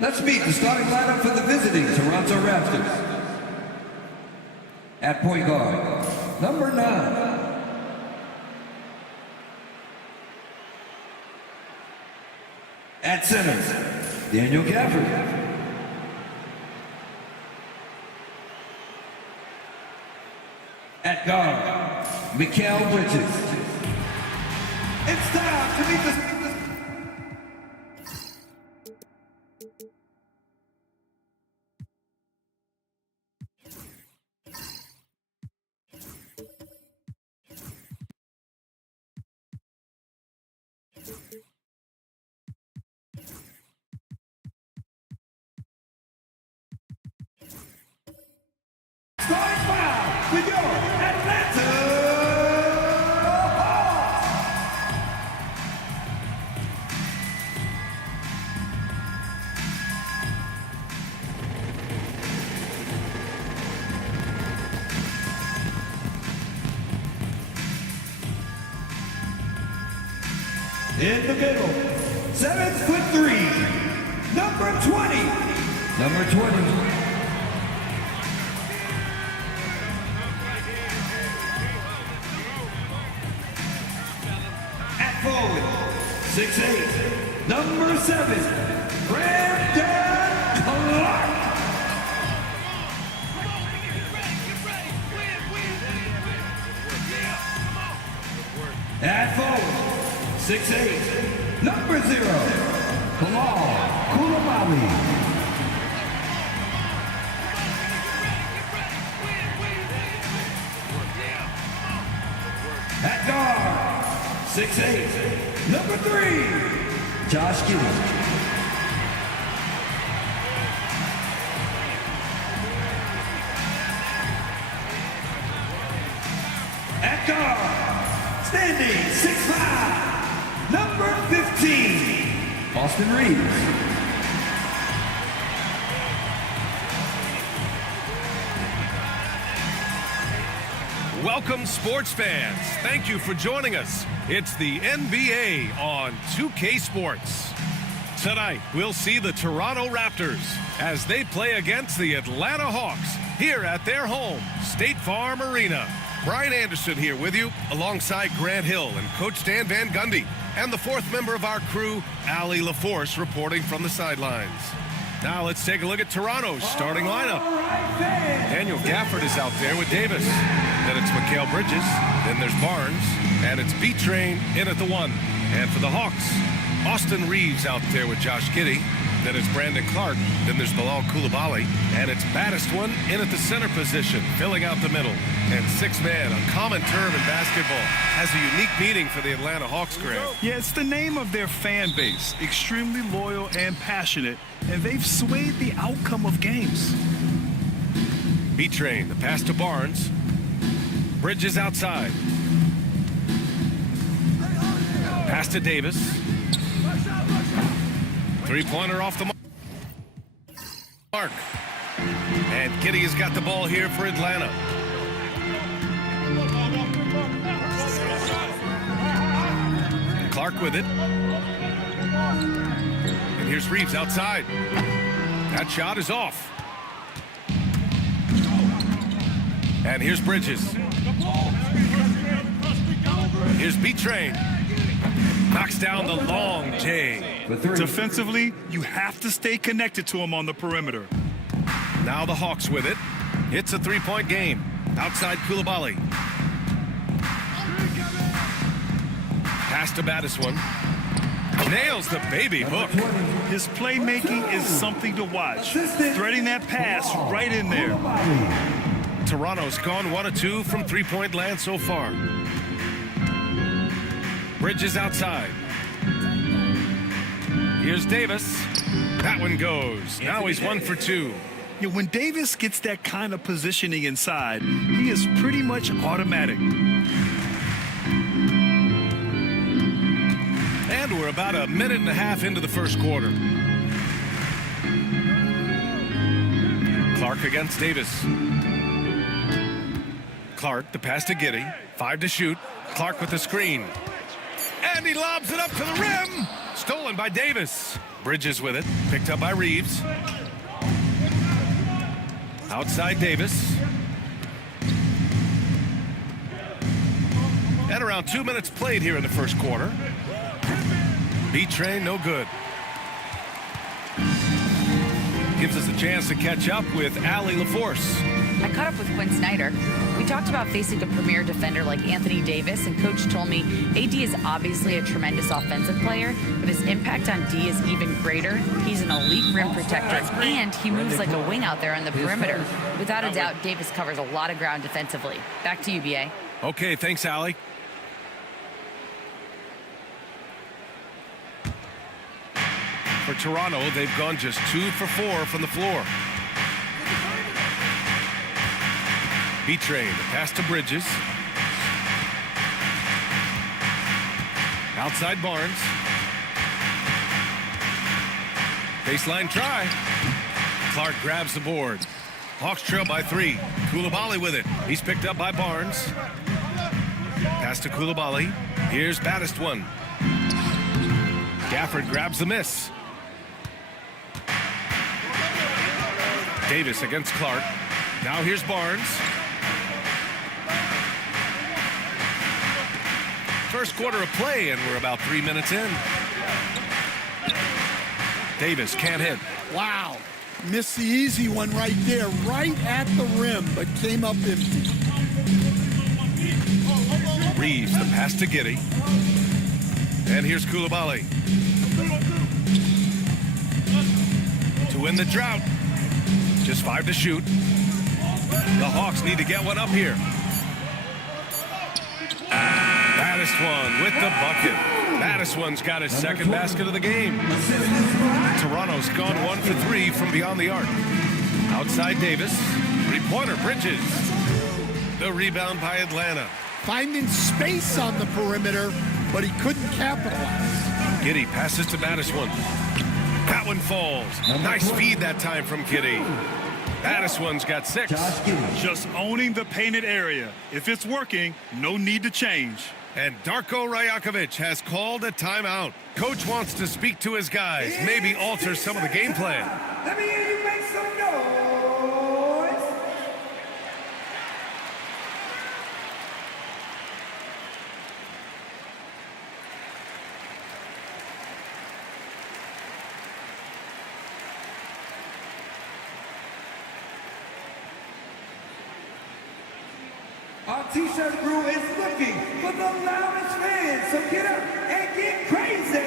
Let's meet the starting lineup for the visiting Toronto Raptors. At point guard, number 9. At center, Daniel Gafford. At guard, Mikal Bridges. It's time to meet the... Starting five with your Atlanta Hawks. In the middle, 7'3", number 20. Number 20. Forward, 6'8", number 7, Brandon Clark. At forward, 6'8", number 0, Koulibaly. At guard, 6'8", number 3, Josh Giddey. At guard, standing 6'5", number 15, Austin Reeves. Welcome, sports fans. Thank you for joining us. It's the NBA on 2K Sports. Tonight, we'll see the Toronto Raptors as they play against the Atlanta Hawks here at their home, State Farm Arena. Brian Anderson here with you, alongside Grant Hill and Coach Dan Van Gundy, and the fourth member of our crew, Allie LaForce, reporting from the sidelines. Now let's take a look at Toronto's starting lineup. Daniel Gafford is out there with Davis. Then it's Mikal Bridges. Then there's Barnes. And it's B-Train in at the 1. And for the Hawks, Austin Reeves out there with Josh Giddey. Then it's Brandon Clark. Then there's Bilal Koulibaly. And it's Baddest One in at the center position, filling out the middle. And 6-man, a common term in basketball, has a unique meaning for the Atlanta Hawks, Grant. Yeah, it's the name of their fan base. Extremely loyal and passionate. And they've swayed the outcome of games. B-Train, the pass to Barnes. Bridges outside. Pass to Davis. Three-pointer off the mark. And Giddey has got the ball here for Atlanta. Clark with it. And here's Reeves outside. That shot is off. And here's Bridges. Here's B-Train. Knocks down the long J. Defensively, you have to stay connected to him on the perimeter. Now the Hawks with it. It's a three-point game. Outside Koulibaly. Pass to Battiswan. Nails the baby hook. His playmaking is something to watch. Threading that pass right in there. Toronto's gone 1 of 2 from three-point land so far. Bridges outside. Here's Davis. That one goes. Now he's 1 for 2. Yeah, when Davis gets that kind of positioning inside, he is pretty much automatic. And we're about a minute and a half into the first quarter. Clark against Davis. Clark, the pass to Giddey. 5 to shoot. Clark with the screen. And he lobs it up to the rim. Stolen by Davis. Bridges with it. Picked up by Reeves. Outside Davis. And around 2 minutes played here in the first quarter. B-Train, no good. Gives us a chance to catch up with Allie LaForce. I caught up with Quinn Snyder. We talked about facing a premier defender like Anthony Davis, and Coach told me AD is obviously a tremendous offensive player, but his impact on D is even greater. He's an elite rim protector, and he moves like a wing out there on the perimeter. Without a doubt, Davis covers a lot of ground defensively. Back to you, BA. Okay, thanks, Allie. For Toronto, they've gone just 2 for 4 from the floor. B-Train, pass to Bridges. Outside Barnes. Baseline try. Clark grabs the board. Hawks trail by 3. Coulibaly with it. He's picked up by Barnes. Pass to Coulibaly. Here's Battiswan. Gafford grabs the miss. Davis against Clark. Now here's Barnes. First quarter of play, and we're about 3 minutes in. Davis can't hit. Wow. Missed the easy one right there, right at the rim, but came up empty. Reeves, the pass to Giddey. And here's Coulibaly. To win the drought. Just 5 to shoot. The Hawks need to get one up here. Battiswan with the bucket. Battiswan's got his second basket of the game. Toronto's gone 1 for 3 from beyond the arc. Outside Davis. Three-pointer, Bridges. The rebound by Atlanta. Finding space on the perimeter, but he couldn't capitalize. Giddey passes to Battiswan. That one falls. Nice feed that time from Giddey. Battiswan's got 6. Just owning the painted area. If it's working, no need to change. And Darko Rajakovic has called a timeout. Coach wants to speak to his guys, maybe alter some of the game plan. Let me hear you make some noise. Our t-shirt crew is looking for the loudest fans, so get up and get crazy!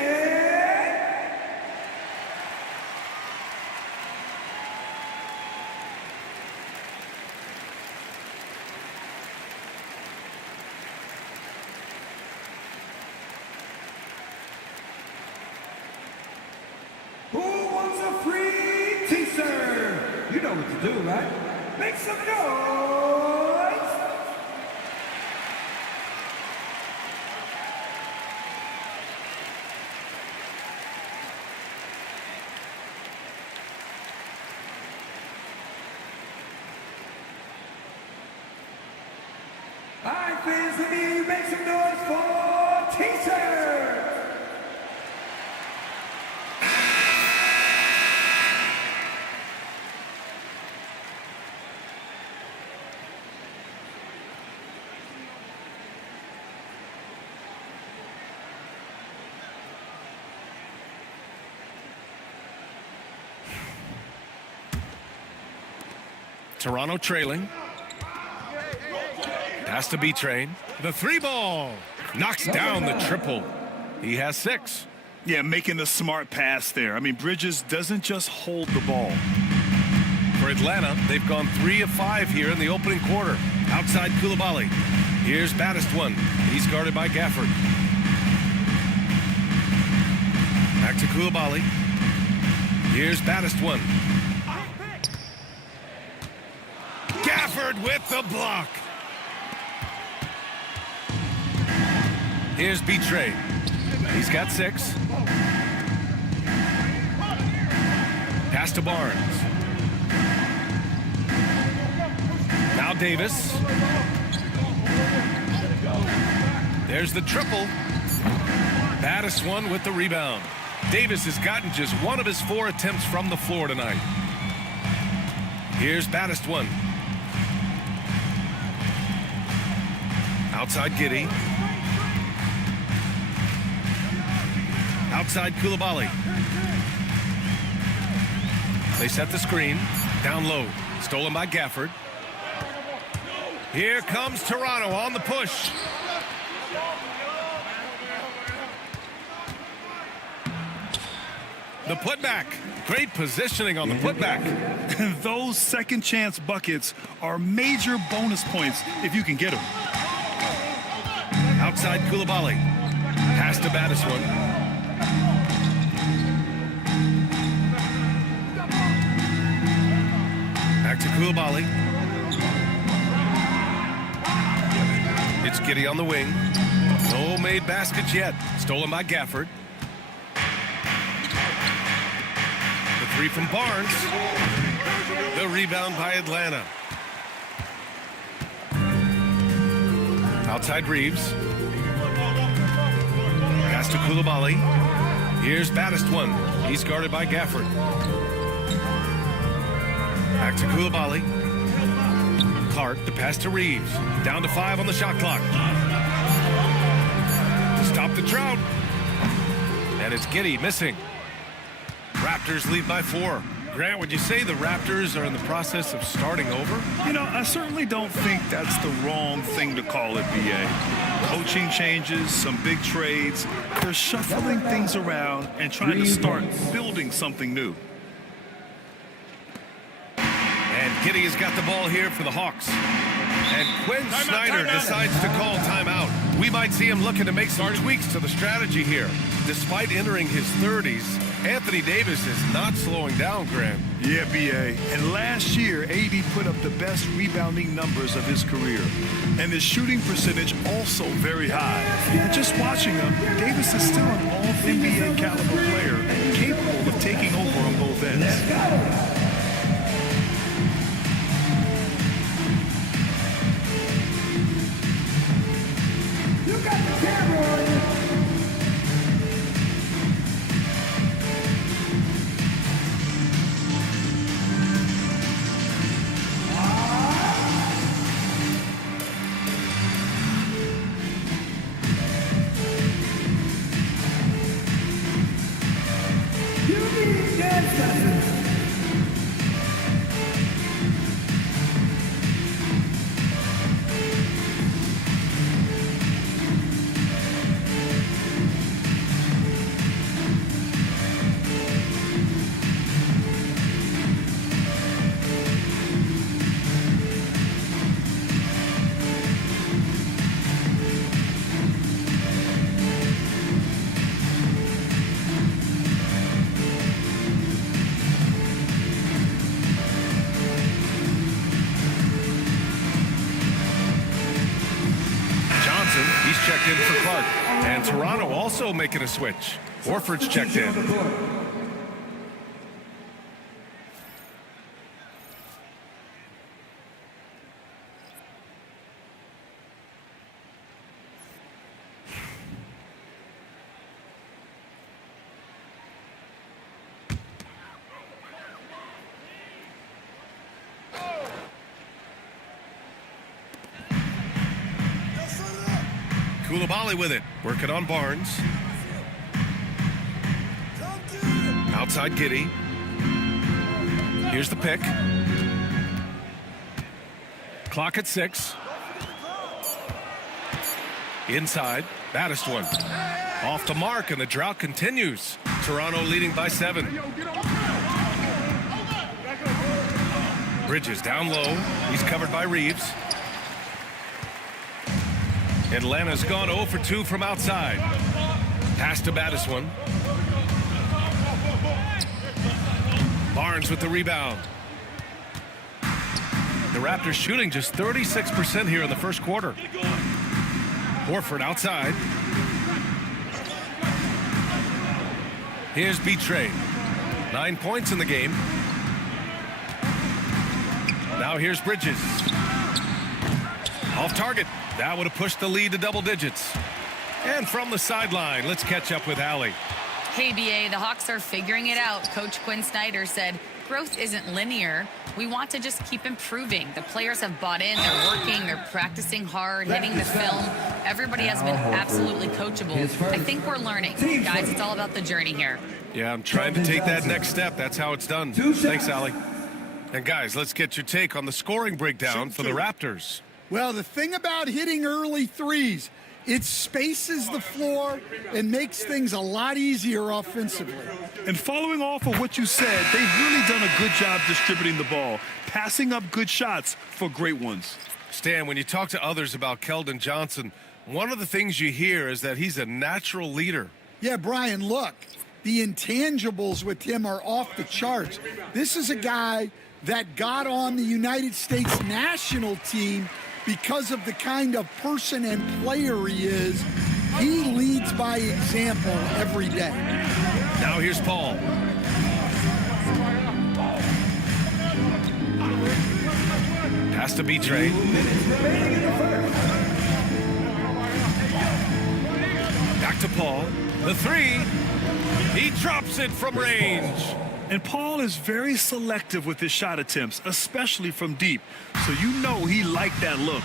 Who wants a free t-shirt? You know what to do, right? Make some noise! All right, fans, let me hear you make some noise for t-shirts! Toronto trailing. Pass to B-Train. The 3 ball. Knocks down the triple. He has 6. Yeah, making the smart pass there. I mean, Bridges doesn't just hold the ball. For Atlanta, they've gone 3 of 5 here in the opening quarter. Outside Koulibaly. Here's Baddest one. He's guarded by Gafford. Back to Koulibaly. Here's Baddest one. Gafford with the block. Here's Betray. He's got 6. Pass to Barnes. Now Davis. There's the triple. Baddest one with the rebound. Davis has gotten just 1 of his 4 attempts from the floor tonight. Here's Baddest one. Outside Giddey. Outside Koulibaly. They set the screen. Down low. Stolen by Gafford. Here comes Toronto on the push. The putback. Great positioning on the putback. Those second chance buckets are major bonus points if you can get them. Outside Koulibaly. Pass to Baddest one. Back to Koulibaly. It's Giddey on the wing. No made baskets yet. Stolen by Gafford. The 3 from Barnes. The rebound by Atlanta. Outside Reeves. Pass to Koulibaly. Here's Baddest one. He's guarded by Gafford. Back to Koulibaly. Clark, the pass to Reeves. Down to 5 on the shot clock. Stop the drought. And it's Giddey missing. Raptors lead by 4. Grant, would you say the Raptors are in the process of starting over? You know, I certainly don't think that's the wrong thing to call it, BA. Coaching changes, some big trades. They're shuffling things around and trying to start building something new. And Giddey has got the ball here for the Hawks. And Quinn Snyder decides to call timeout. We might see him looking to make some tweaks to the strategy here. Despite entering his 30s, Anthony Davis is not slowing down, Grant. Yeah, BA. And last year, AD put up the best rebounding numbers of his career. And his shooting percentage also very high. And just watching him, Davis is still an all-NBA caliber player, capable of taking over on both ends. He's checked in for Clark. And Toronto also making a switch. Horford's checked in. Koulibaly with it, working on Barnes. Outside Giddey. Here's the pick. Clock at 6. Inside, Baddest one. Off the mark, and the drought continues. Toronto leading by 7. Bridges down low. He's covered by Reeves. Atlanta's gone 0 for 2 from outside. Pass to Battiswan. Barnes with the rebound. The Raptors shooting just 36% here in the first quarter. Horford outside. Here's Betrayed. 9 points in the game. Now here's Bridges. Off target. That would have pushed the lead to double digits. And from the sideline, let's catch up with Allie. Hey, BA, the Hawks are figuring it out. Coach Quinn Snyder said, growth isn't linear. We want to just keep improving. The players have bought in. They're working. They're practicing hard, hitting the film. Everybody has been absolutely coachable. I think we're learning. Guys, it's all about the journey here. Yeah, I'm trying to take that next step. That's how it's done. Thanks, Allie. And guys, let's get your take on the scoring breakdown for the Raptors. Well, the thing about hitting early threes, it spaces the floor and makes things a lot easier offensively. And following off of what you said, they've really done a good job distributing the ball, passing up good shots for great ones. Stan, when you talk to others about Keldon Johnson, one of the things you hear is that he's a natural leader. Yeah, Brian, look, the intangibles with him are off the charts. This is a guy that got on the United States national team because of the kind of person and player he is. He leads by example every day. Now here's Paul. Has to be Trey. Back to Paul. The 3. He drops it from range. And Paul is very selective with his shot attempts, especially from deep. So you know he liked that look.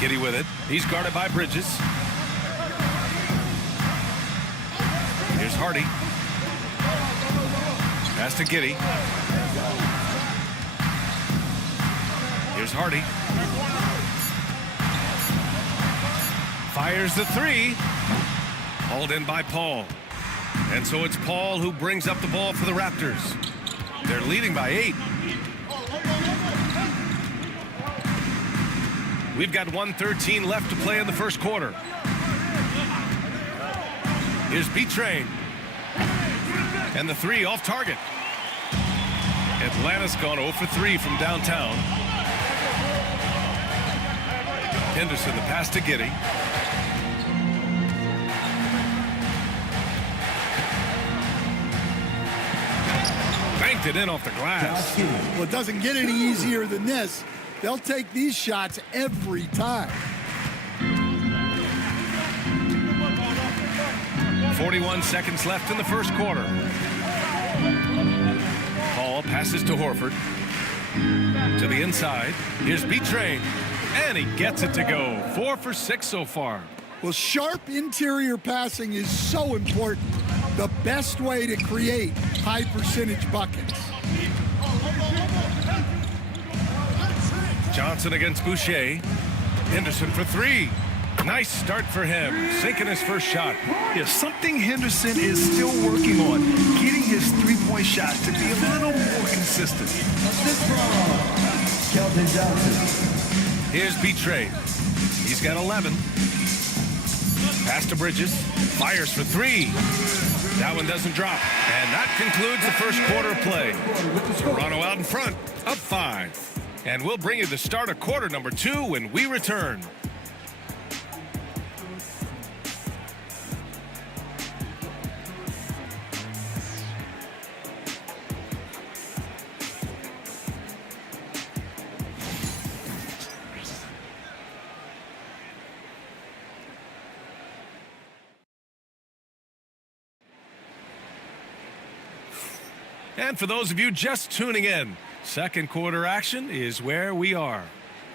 Giddy with it. He's guarded by Bridges. Here's Hardy. Pass to Giddy. Here's Hardy. Fires the 3. Hauled in by Paul. And so it's Paul who brings up the ball for the Raptors. They're leading by 8. We've got 1:13 left to play in the first quarter. Here's B-Train. And the 3 off target. Atlanta's gone 0 for 3 from downtown. Henderson, the pass to Giddy. Banked it in off the glass. Well, it doesn't get any easier than this. They'll take these shots every time. 41 seconds left in the first quarter. Paul passes to Horford. To the inside. Here's B-Train. And he gets it to go. 4 for 6 so far. Well, sharp interior passing is so important. The best way to create high percentage buckets. Johnson against Boucher. Henderson for 3. Nice start for him. Sinking his first shot. Yeah, something Henderson is still working on. Getting his three-point shot to be a little more consistent. Keldon Johnson. Here's B-Trade. He's got 11. Pass to Bridges. Fires for 3. That one doesn't drop. And that concludes the first quarter of play. Toronto out in front, up 5. And we'll bring you the start of quarter number 2 when we return. And for those of you just tuning in, second quarter action is where we are.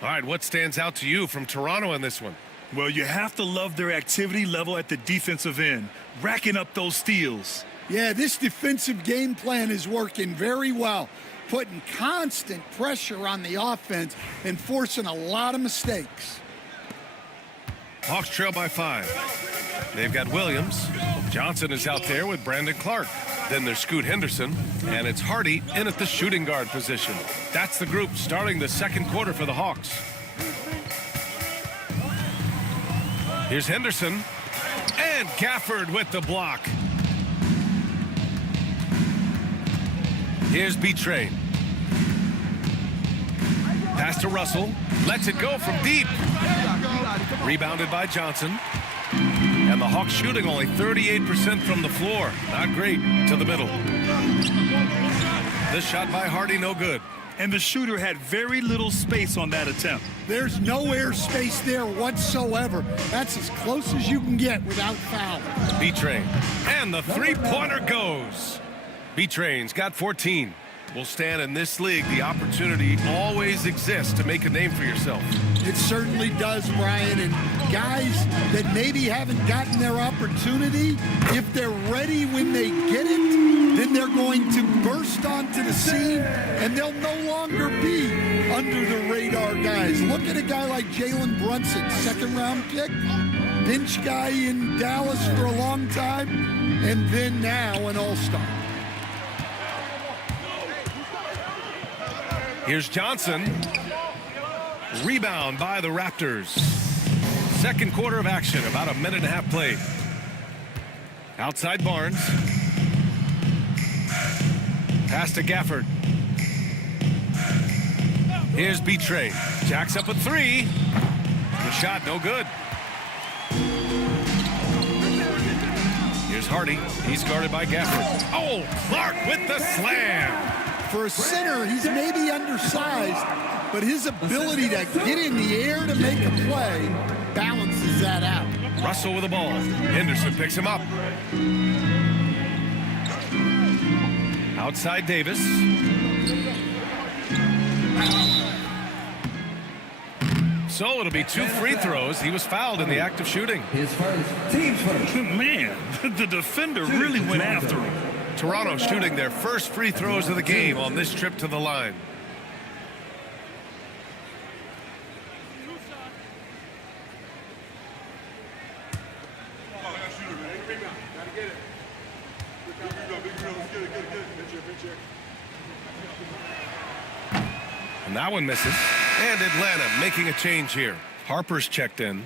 All right, what stands out to you from Toronto in this one? Well, you have to love their activity level at the defensive end, racking up those steals. Yeah, this defensive game plan is working very well, putting constant pressure on the offense and forcing a lot of mistakes. Hawks trail by 5. They've got Williams. Johnson is out there with Brandon Clark. Then there's Scoot Henderson, and it's Hardy in at the shooting guard position. That's the group starting the second quarter for the Hawks. Here's Henderson, and Gafford with the block. Here's B-Train. Pass to Russell, lets it go from deep. Rebounded by Johnson. And the Hawks shooting only 38% from the floor. Not great. To the middle. This shot by Hardy, no good. And the shooter had very little space on that attempt. There's no air space there whatsoever. That's as close as you can get without foul. B-Train. And the three-pointer goes. B-Train's got 14. Will stand in this league. The opportunity always exists to make a name for yourself. It certainly does, Brian. And guys that maybe haven't gotten their opportunity, if they're ready when they get it, then they're going to burst onto the scene and they'll no longer be under the radar guys. Look at a guy like Jalen Brunson, second-round pick, bench guy in Dallas for a long time, and then now an all-star. Here's Johnson. Rebound by the Raptors. Second quarter of action, about a minute and a half played. Outside Barnes. Pass to Gafford. Here's B-Train. Jacks up a three. The shot, no good. Here's Hardy. He's guarded by Gafford. Oh, Clark with the slam. For a center, he's maybe undersized, but his ability to get in the air to make a play balances that out. Russell with the ball. Henderson picks him up. Outside Davis. So it'll be 2 free throws. He was fouled in the act of shooting. His first, team's first. Man, the defender really went after him. Toronto shooting their first free throws of the game on this trip to the line. And that one misses. And Atlanta making a change here. Harper's checked in.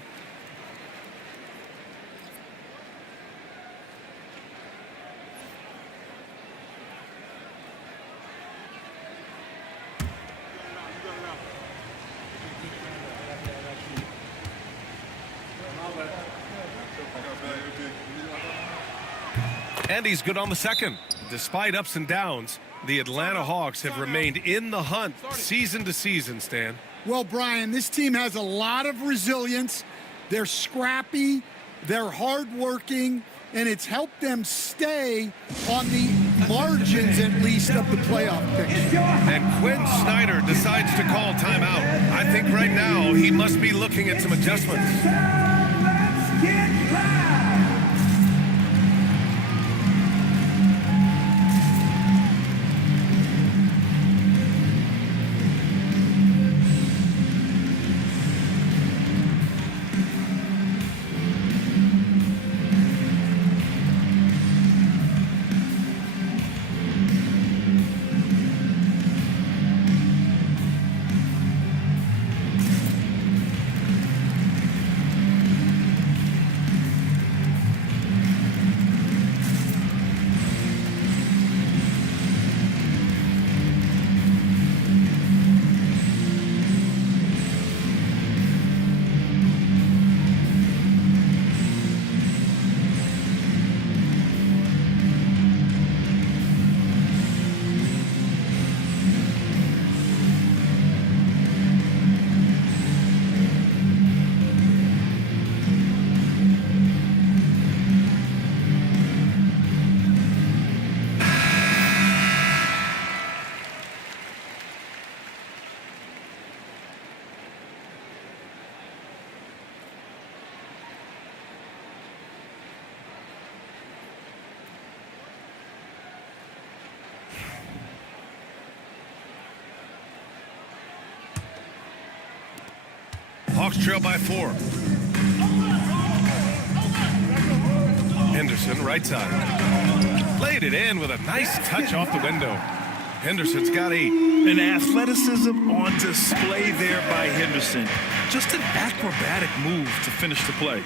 And he's good on the second. Despite ups and downs, the Atlanta Hawks have remained in the hunt season to season, Stan. Well, Brian, this team has a lot of resilience. They're scrappy, they're hardworking, and it's helped them stay on the margins, at least, of the playoff picture. And Quinn Snyder decides to call timeout. I think right now he must be looking at some adjustments. Let's get loud. Hawks trail by 4. Henderson, right side. Laid it in with a nice touch off the window. Henderson's got 8. An athleticism on display there by Henderson. Just an acrobatic move to finish the play.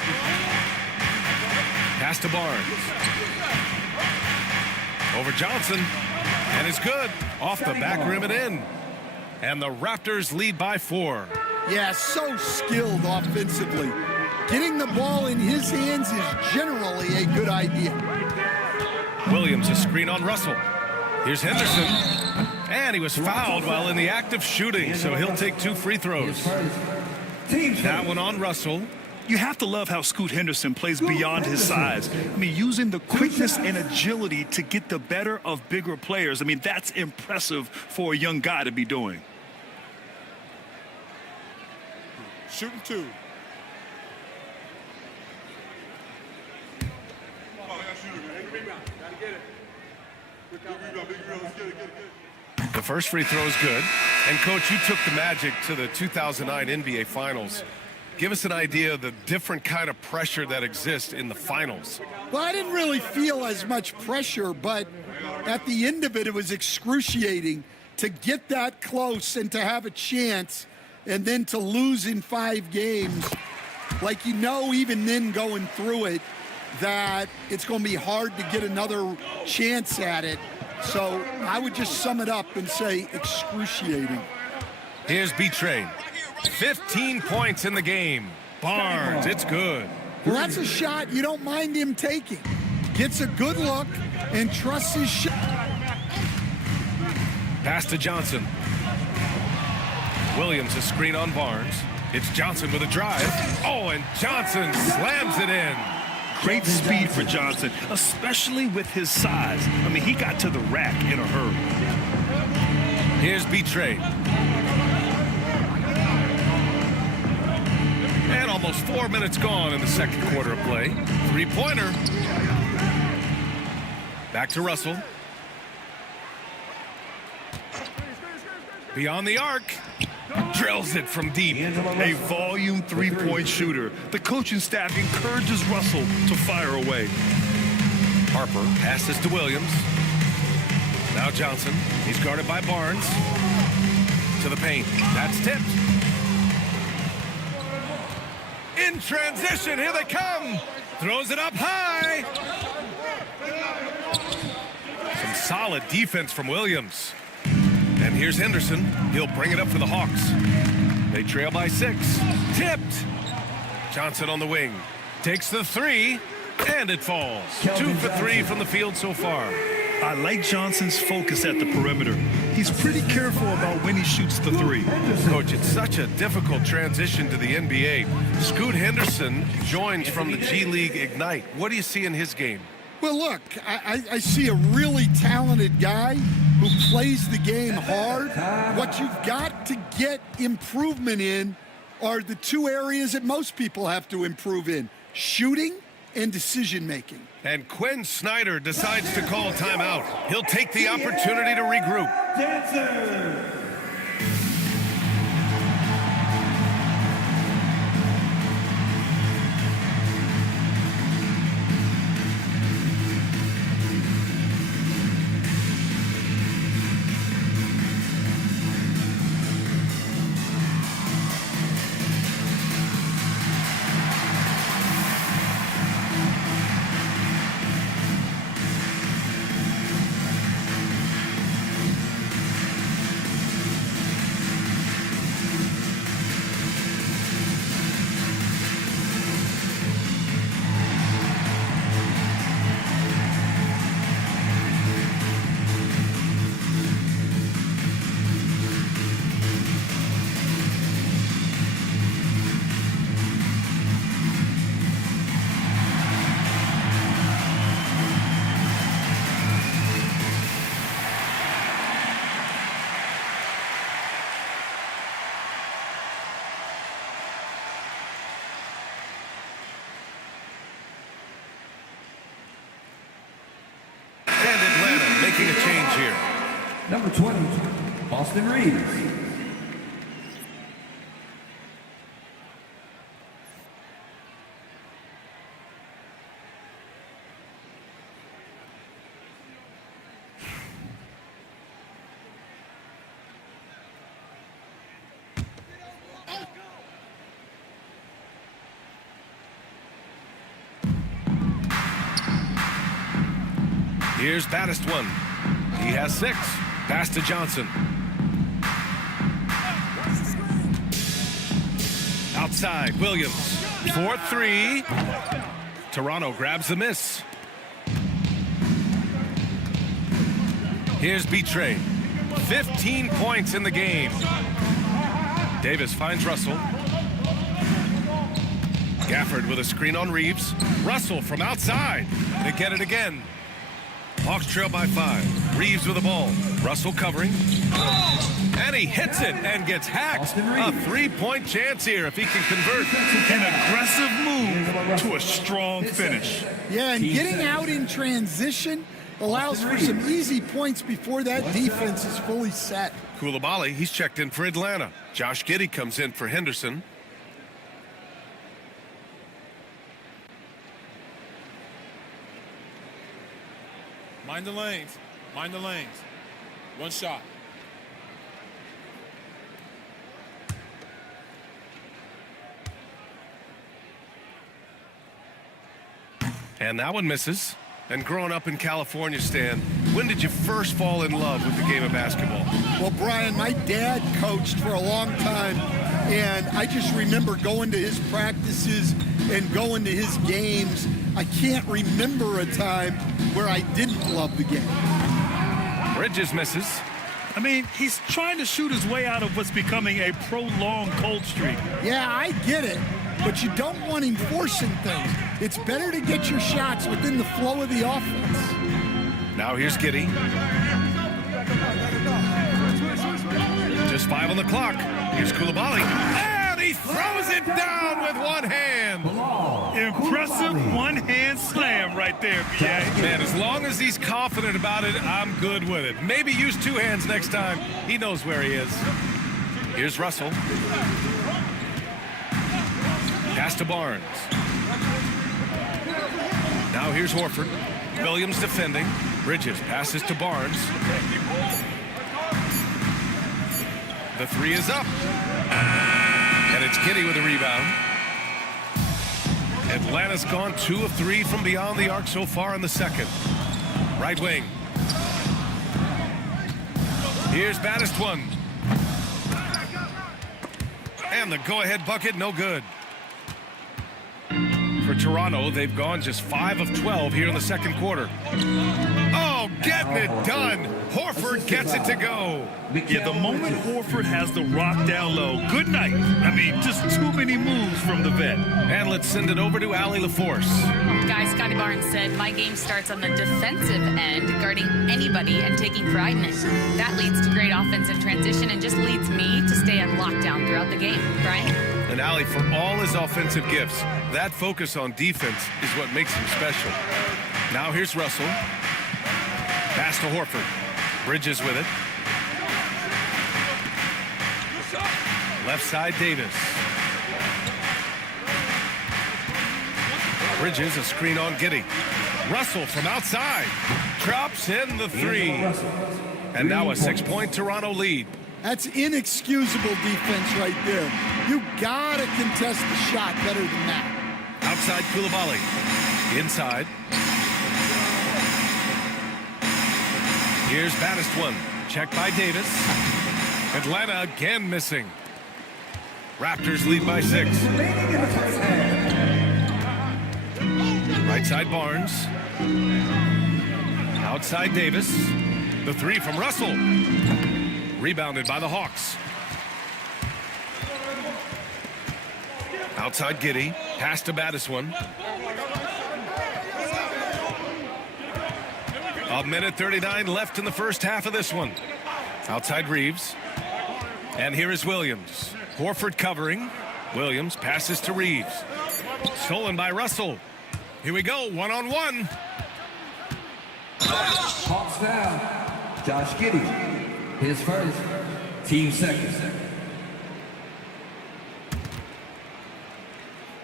Pass to Barnes. Over Johnson. And it's good. Off the back rim and in. And the Raptors lead by 4. Yeah, so skilled offensively. Getting the ball in his hands is generally a good idea. Williams, a screen on Russell. Here's Henderson. And he was fouled while in the act of shooting, so he'll take 2 free throws. That one on Russell. You have to love how Scoot Henderson plays beyond his size. I mean, using the quickness and agility to get the better of bigger players. I mean, that's impressive for a young guy to be doing. Shooting 2. The first free throw is good. And, Coach, you took the Magic to the 2009 NBA Finals. Give us an idea of the different kind of pressure that exists in the finals. Well, I didn't really feel as much pressure, but at the end of it, it was excruciating to get that close and to have a chance and then to lose in 5 games. Like, you know, even then going through it, that it's going to be hard to get another chance at it. So I would just sum it up and say excruciating. Here's B-Train. 15 points in the game. Barnes, it's good. Well, that's a shot you don't mind him taking. Gets a good look and trusts his shot. Pass to Johnson. Williams, a screen on Barnes. It's Johnson with a drive. Oh, and Johnson slams it in. Great speed for Johnson, especially with his size. I mean, he got to the rack in a hurry. Here's B-Train. And almost 4 minutes gone in the second quarter of play. 3-pointer. Back to Russell. Beyond the arc. Drills it from deep. A volume 3-point shooter. The coaching staff encourages Russell to fire away. Harper passes to Williams. Now Johnson. He's guarded by Barnes. To the paint. That's tipped. In transition. Here they come. Throws it up high. Some solid defense from Williams. And here's Henderson. He'll bring it up for the Hawks. They trail by 6. Tipped. Johnson on the wing. Takes the 3. And it falls. 2 for 3 from the field so far. I like Johnson's focus at the perimeter. He's pretty careful about when he shoots the 3. Coach, it's such a difficult transition to the NBA. Scoot Henderson joins from the G League Ignite. What do you see in his game? Well, look, I see a really talented guy who plays the game hard. What you've got to get improvement in are the 2 areas that most people have to improve in: shooting and decision-making. And Quinn Snyder decides to call timeout. He'll take the opportunity to regroup. Dancer. Making a change here. Number 20, Boston Reeves. Here's Baddest one. He has 6. Pass to Johnson. Outside, Williams. 4-3. Toronto grabs the miss. Here's Betray. 15 points in the game. Davis finds Russell. Gafford with a screen on Reeves. Russell from outside. They get it again. Hawks trail by 5. Reeves with the ball. Russell covering. And he hits it and gets hacked. A 3-point chance here if he can convert. An aggressive move to a strong finish. Yeah, and getting out in transition allows for some easy points before that defense is fully set. Koulibaly, he's checked in for Atlanta. Josh Giddey comes in for Henderson. Mind the lanes. Mind the lanes. One shot. And that one misses. And growing up in California, Stan, when did you first fall in love with the game of basketball? Well, Brian, my dad coached for a long time, and I just remember going to his practices and going to his games. I can't remember a time where I didn't love the game. Bridges misses. I mean, he's trying to shoot his way out of what's becoming a prolonged cold streak. Yeah, I get it, but you don't want him forcing things. It's better to get your shots within the flow of the offense. Now here's Giddey. Just 5 on the clock. Here's Koulibaly. And he throws it down with one hand. Impressive one-hand slam right there, B.A. Man, as long as he's confident about it, I'm good with it. Maybe use 2 hands next time. He knows where he is. Here's Russell. Pass to Barnes. Now here's Horford. Williams defending. Bridges passes to Barnes. The 3 is up. And it's Giddey with a rebound. Atlanta's gone 2 of 3 from beyond the arc so far in the second. Right wing. Here's Baddest one. And the go-ahead bucket, no good. For Toronto, they've gone just 5 of 12 here in the second quarter. Oh, getting it done. Horford gets it to go. Yeah, the moment Horford has the rock down low, good night. I mean, just too many moves from the vet. And let's send it over to Allie LaForce. Guys, Scotty Barnes said, my game starts on the defensive end, guarding anybody and taking pride in it. That leads to great offensive transition and just leads me to stay on lockdown throughout the game. Brian? And Allie, for all his offensive gifts, that focus on defense is what makes him special. Now here's Russell. Pass to Horford. Bridges with it. Left side, Davis. Bridges, a screen on Giddey. Russell from outside. Drops in the 3. And now a 6-point Toronto lead. That's inexcusable defense right there. You gotta contest the shot better than that. Outside Koulibaly. Inside. Here's Baddest one. Checked by Davis. Atlanta again missing. Raptors lead by 6. Right side Barnes. Outside Davis. The 3 from Russell. Rebounded by the Hawks. Outside Giddey. Pass to Baddest one. A minute 39 left in the first half of this one. Outside Reeves. And here is Williams. Horford covering. Williams passes to Reeves. Stolen by Russell. Here we go, 1-on-1. Hawks down. Josh Giddey. His first. Team second.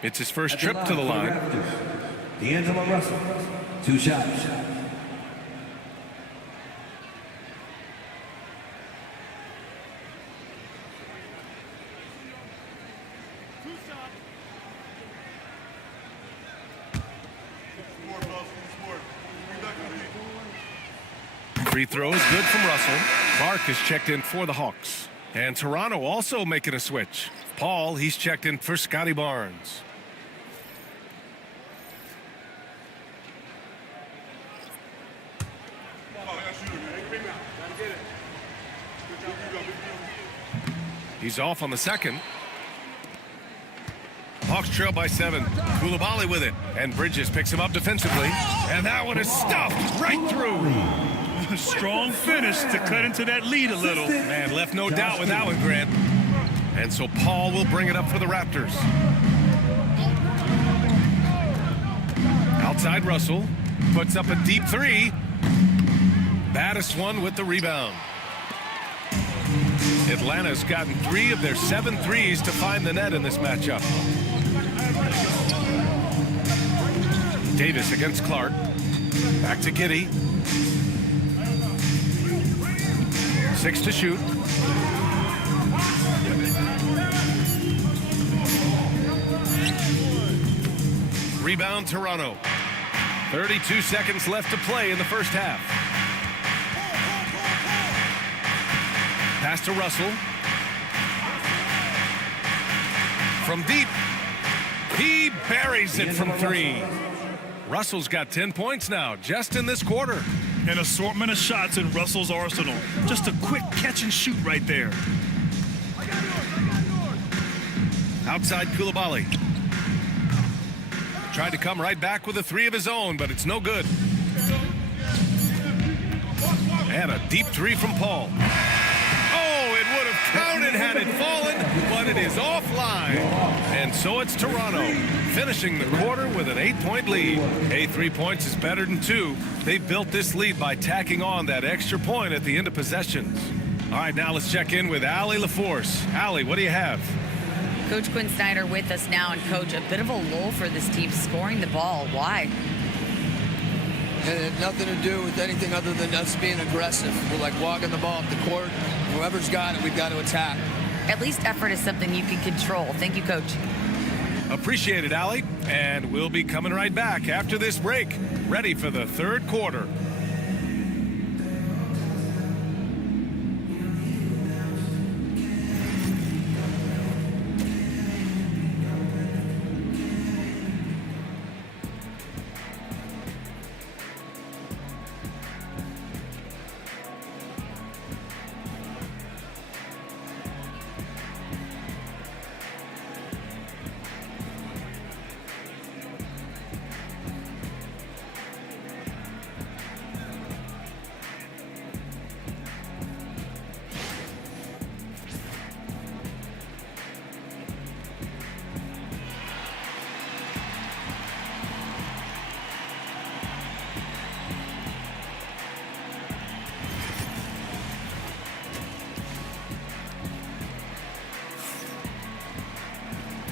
It's his first trip to the line. D'Angelo Russell. 2 shots. Free throw is good from Russell. Clark is checked in for the Hawks. And Toronto also making a switch. Paul, he's checked in for Scotty Barnes. He's off on the second. Hawks trail by 7. Coulibaly with it. And Bridges picks him up defensively. And that one is stuffed right through. Strong finish to cut into that lead a little. Man, left no doubt with that one, Grant. And so Paul will bring it up for the Raptors. Outside Russell. Puts up a deep 3. Baddest one with the rebound. Atlanta's gotten 3 of their 7 threes to find the net in this matchup. Davis against Clark. Back to Giddey. 6 to shoot. Rebound Toronto. 32 seconds left to play in the first half. Pass to Russell. From deep. He buries it from 3. Russell's got 10 points now, just in this quarter. An assortment of shots in Russell's arsenal. Just a quick catch and shoot right there. Outside Coulibaly. Tried to come right back with a 3 of his own, but it's no good. And a deep 3 from Paul. Oh, it would have counted had it fallen, but it is offline. And so it's Toronto, finishing the quarter with an 8-point lead. Hey, 3 points is better than 2. They've built this lead by tacking on that extra point at the end of possessions. All right, now let's check in with Allie LaForce. Allie, what do you have? Coach Quinn Snyder with us now, and Coach, a bit of a lull for this team scoring the ball. Why? It had nothing to do with anything other than us being aggressive. We're like walking the ball up the court. Whoever's got it, we've got to attack. At least effort is something you can control. Thank you, Coach. Appreciate it, Allie. And we'll be coming right back after this break, ready for the third quarter.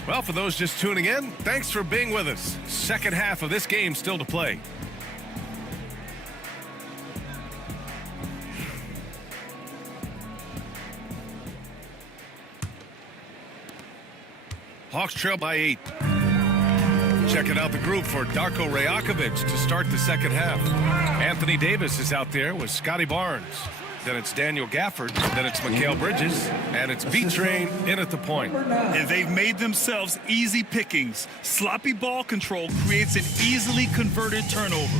Well, for those just tuning in, thanks for being with us. Second half of this game still to play. Hawks trail by 8. Checking out the group for Darko Rajakovic to start the second half. Anthony Davis is out there with Scotty Barnes. Then it's Daniel Gafford. Then it's Mikal Bridges. And it's B-Train in at the point. And they've made themselves easy pickings. Sloppy ball control creates an easily converted turnover.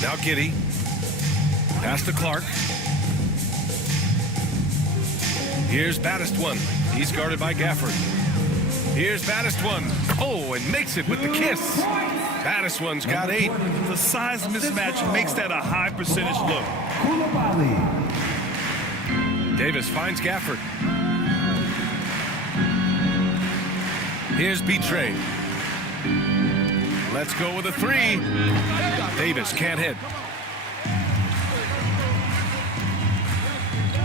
Now Giddey. Pass to Clark. Here's baddest one. He's guarded by Gafford. Here's baddest one. Oh, and makes it with the kiss. Baddest one's got 8. The size mismatch makes that a high percentage look. Davis finds Gafford. Here's B-Train. Let's go with a 3. Davis can't hit.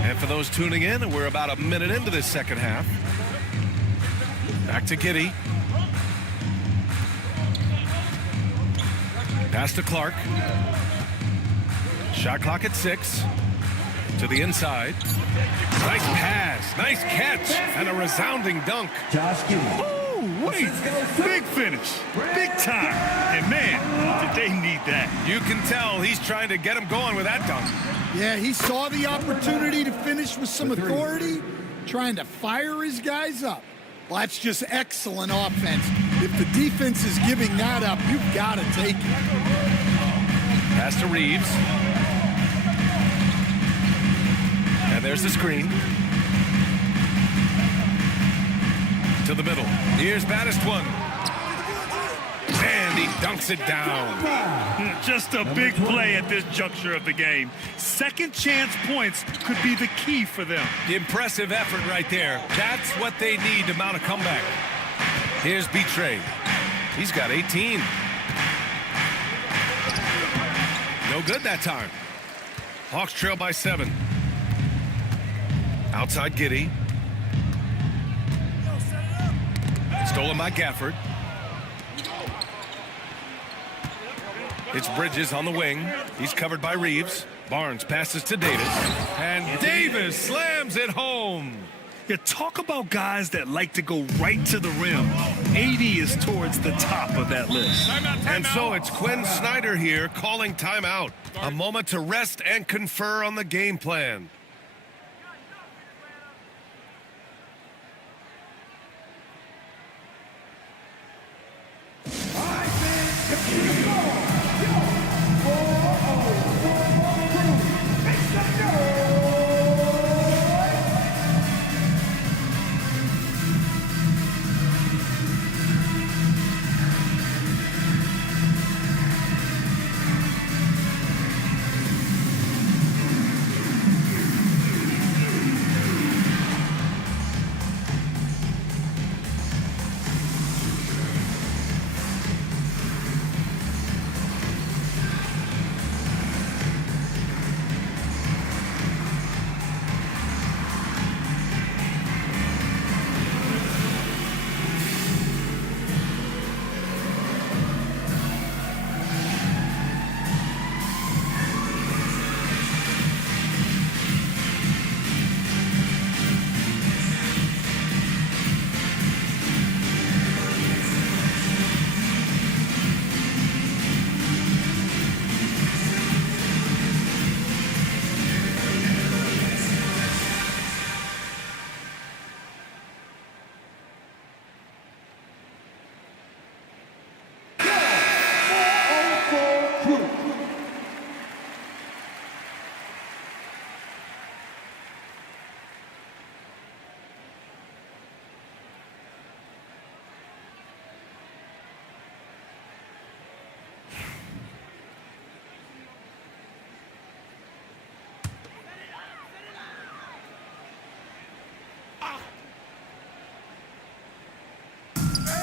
And for those tuning in, we're about a minute into this second half. Back to Giddey. Pass to Clark. Shot clock at 6. To the inside. Nice pass. Nice catch. And a resounding dunk. Josh Giddey. Oh, wait. Big finish. Big time. And, man, did they need that. You can tell he's trying to get him going with that dunk. Yeah, he saw the opportunity to finish with some authority, trying to fire his guys up. Well, that's just excellent offense. If the defense is giving that up, you've got to take it. Pass to Reeves. And there's the screen. To the middle. Here's baddest one. And he dunks it down. Just a big play at this juncture of the game. Second chance points could be the key for them. Impressive effort right there. That's what they need to mount a comeback. Here's Betray. He's got 18. No good that time. Hawks trail by 7. Outside Giddey. Stolen by Gafford. It's Bridges on the wing. He's covered by Reeves. Barnes passes to Davis. And Davis slams it home. You talk about guys that like to go right to the rim. AD is towards the top of that list. And so it's Quinn Snyder here calling timeout. A moment to rest and confer on the game plan.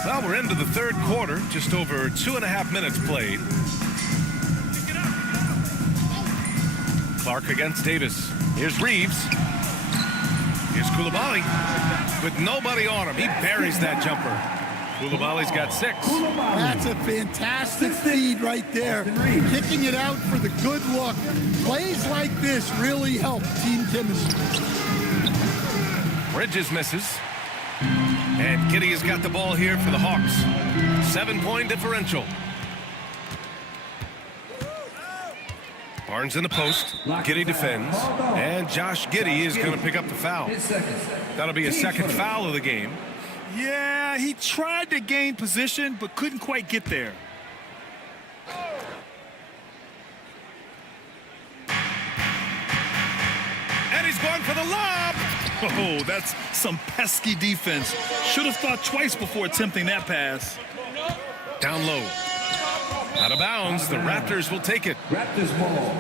Well, we're into the third quarter, just over 2.5 minutes played. Clark against Davis. Here's Reeves. Here's Coulibaly. With nobody on him, he buries that jumper. Coulibaly's got 6. That's a fantastic feed right there. Kicking it out for the good look. Plays like this really help team chemistry. Bridges misses. And Giddey has got the ball here for the Hawks. 7-point differential. Barnes in the post. Giddey defends. And Josh Giddey is going to pick up the foul. That'll be a second foul of the game. Yeah, he tried to gain position, but couldn't quite get there. And he's going for the lob. Oh, that's some pesky defense. Should have thought twice before attempting that pass. Down low. Out of bounds. The Raptors will take it. Raptors ball.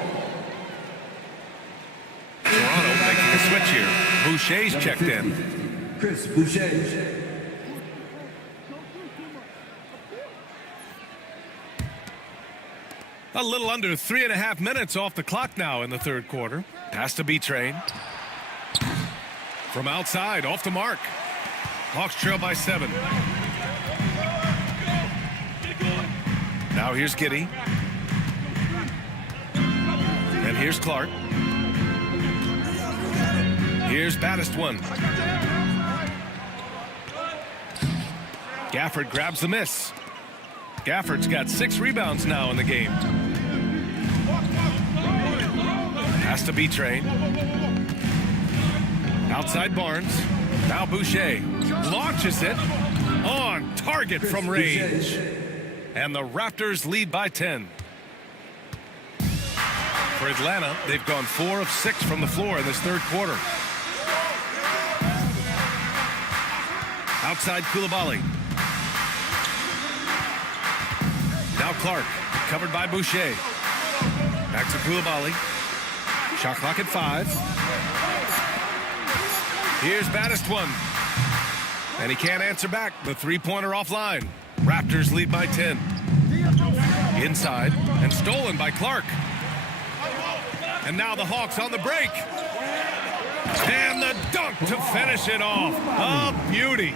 Toronto making a switch here. Boucher's checked in. Chris Boucher. A little under 3.5 minutes off the clock now in the third quarter. Pass to B-Train. From outside, off the mark. Hawks trail by 7. Now here's Giddey. And here's Clark. Here's baddest one. Gafford grabs the miss. Gafford's got 6 rebounds now in the game. Has to be trained. Outside Barnes. Now Boucher launches it on target from range. And the Raptors lead by 10. For Atlanta, they've gone 4 of 6 from the floor in this third quarter. Outside Coulibaly. Now Clark, covered by Boucher. Back to Coulibaly. Shot clock at 5. Here's Baddest one. And he can't answer back. The three-pointer offline. Raptors lead by 10. Inside and stolen by Clark. And now the Hawks on the break. And the dunk to finish it off. A beauty.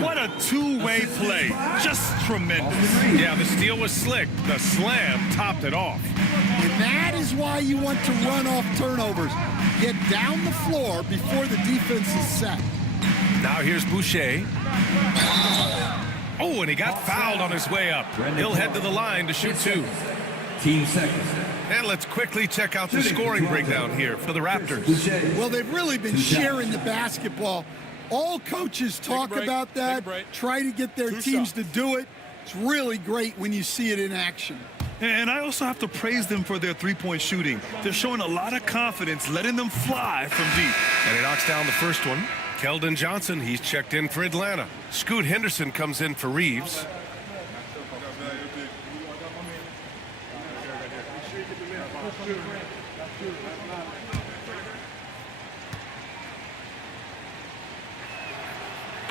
What a two-way play. Just tremendous. Yeah, the steal was slick. The slam topped it off. And that is why you want to run off turnovers. Get down the floor before the defense is set. Now here's Boucher. Oh, and he got fouled on his way up. He'll head to the line to shoot 2. Team seconds. And let's quickly check out the scoring breakdown here for the Raptors. Well, they've really been sharing the basketball. All coaches talk about that, try to get their teams to do it. It's really great when you see it in action. And I also have to praise them for their three-point shooting. They're showing a lot of confidence, letting them fly from deep. And he knocks down the first one. Keldon Johnson, he's checked in for Atlanta. Scoot Henderson comes in for Reeves.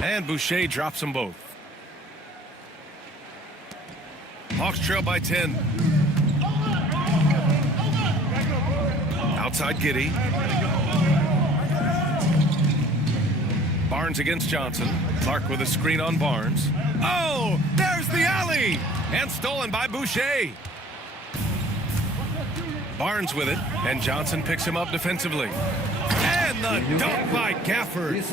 And Boucher drops them both. Hawks trail by 10. Outside Giddey. Barnes against Johnson. Clark with a screen on Barnes. Oh, there's the alley! And stolen by Boucher. Barnes with it, and Johnson picks him up defensively. And the dunk by Gafford.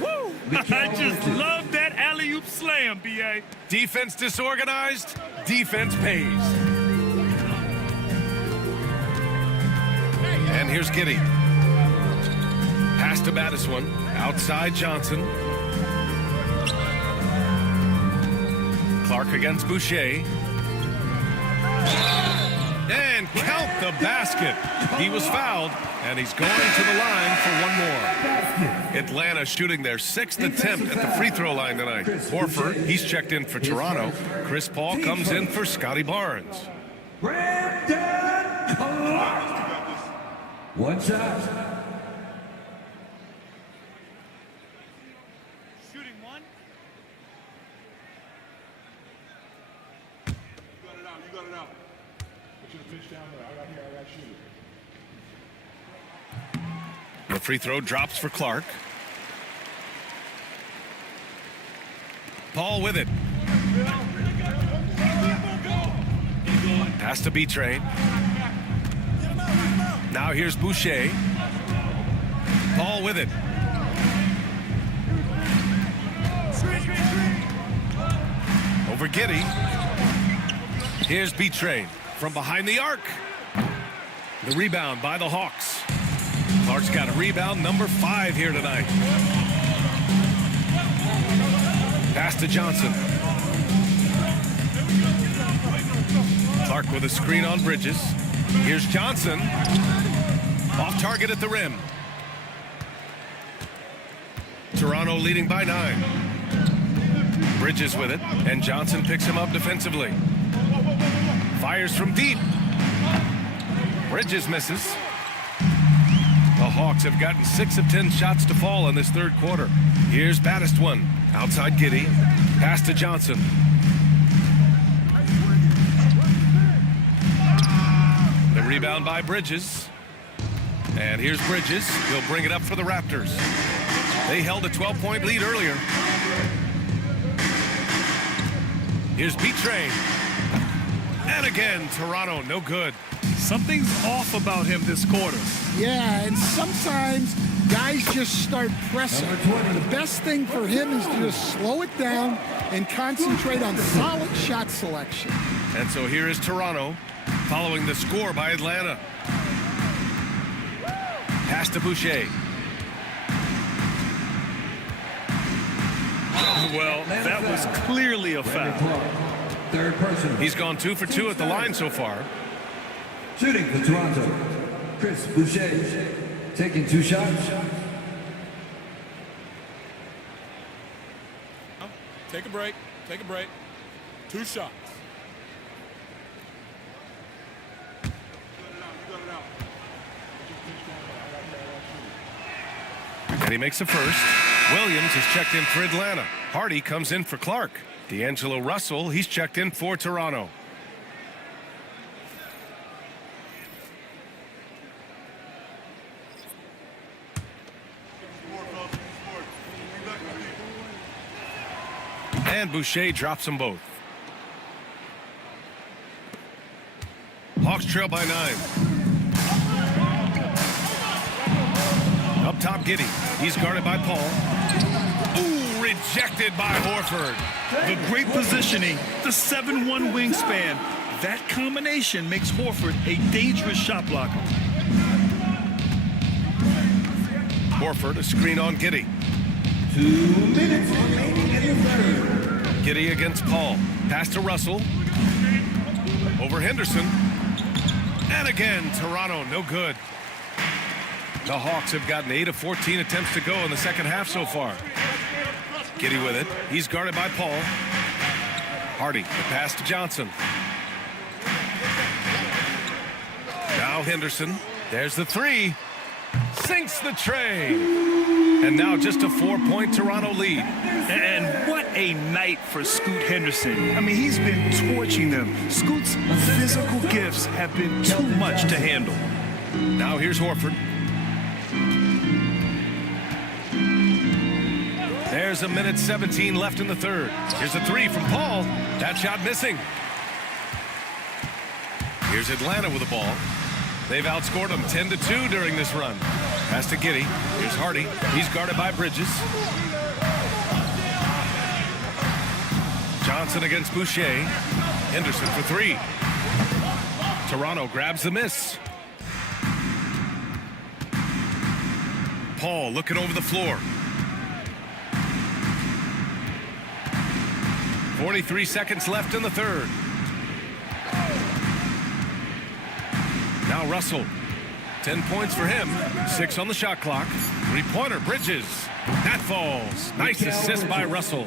Woo! I just love that alley-oop slam, B.A. Defense disorganized, defense pays. And here's Giddey. Pass to Baddest one. Outside Johnson. Clark against Boucher. And count the basket. He was fouled, and he's going to the line for one more. Atlanta shooting their 6th attempt at the free throw line tonight. Horford, he's checked in for Toronto. Chris Paul comes in for Scotty Barnes. Brandon Clark. One shot. Shooting one. You got it out. Put your pitch down there. I got shoot it. The free throw drops for Clark. Paul with it. Pass to B-Train. Now here's Boucher. Paul with it. Over Giddey. Here's B-Train from behind the arc. The rebound by the Hawks. Clark's got a rebound, number 5 here tonight. Pass to Johnson. Clark with a screen on Bridges. Here's Johnson. Off target at the rim. Toronto leading by 9. Bridges with it, and Johnson picks him up defensively. Fires from deep. Bridges misses. The Hawks have gotten 6 of 10 shots to fall in this third quarter. Here's Baddest one. Outside Giddey. Pass to Johnson. The rebound by Bridges. And here's Bridges. He'll bring it up for the Raptors. They held a 12-point lead earlier. Here's B-Train. And again, Toronto no good. Something's off about him this quarter. Yeah, and sometimes guys just start pressing. The best thing for him is to just slow it down and concentrate on solid shot selection. And so here is Toronto following the score by Atlanta. Pass to Boucher. Well, that was clearly a foul. Third person. He's gone 2 for 2 at the line so far. Shooting for Toronto, Chris Boucher, taking 2 shots. Take a break. Take a break. 2 shots. And he makes the first. Williams is checked in for Atlanta. Hardy comes in for Clark. D'Angelo Russell, he's checked in for Toronto. And Boucher drops them both. Hawks trail by 9. Up top, Giddey. He's guarded by Paul. Ooh, rejected by Horford. The great positioning, the 7'1" wingspan. That combination makes Horford a dangerous shot blocker. Horford, a screen on Giddey. 2 minutes remaining in the third. Giddey against Paul. Pass to Russell. Over Henderson. And again, Toronto, no good. The Hawks have gotten 8 of 14 attempts to go in the second half so far. Giddey with it. He's guarded by Paul. Hardy, the pass to Johnson. Now Henderson. There's the 3. Sinks the tray. And now just a 4-point Toronto lead. And what a night for Scoot Henderson. I mean, he's been torching them. Scoot's physical gifts have been too much to handle. Now here's Horford. There's a minute 17 left in the third. Here's a 3 from Paul. That shot missing. Here's Atlanta with the ball. They've outscored them 10-2 during this run. Pass to Giddey. Here's Hardy. He's guarded by Bridges. Johnson against Boucher. Henderson for 3. Toronto grabs the miss. Paul looking over the floor. 43 seconds left in the third. Now Russell. 10 points for him. 6 on the shot clock. 3-pointer, Bridges. That falls. Nice assist by Russell.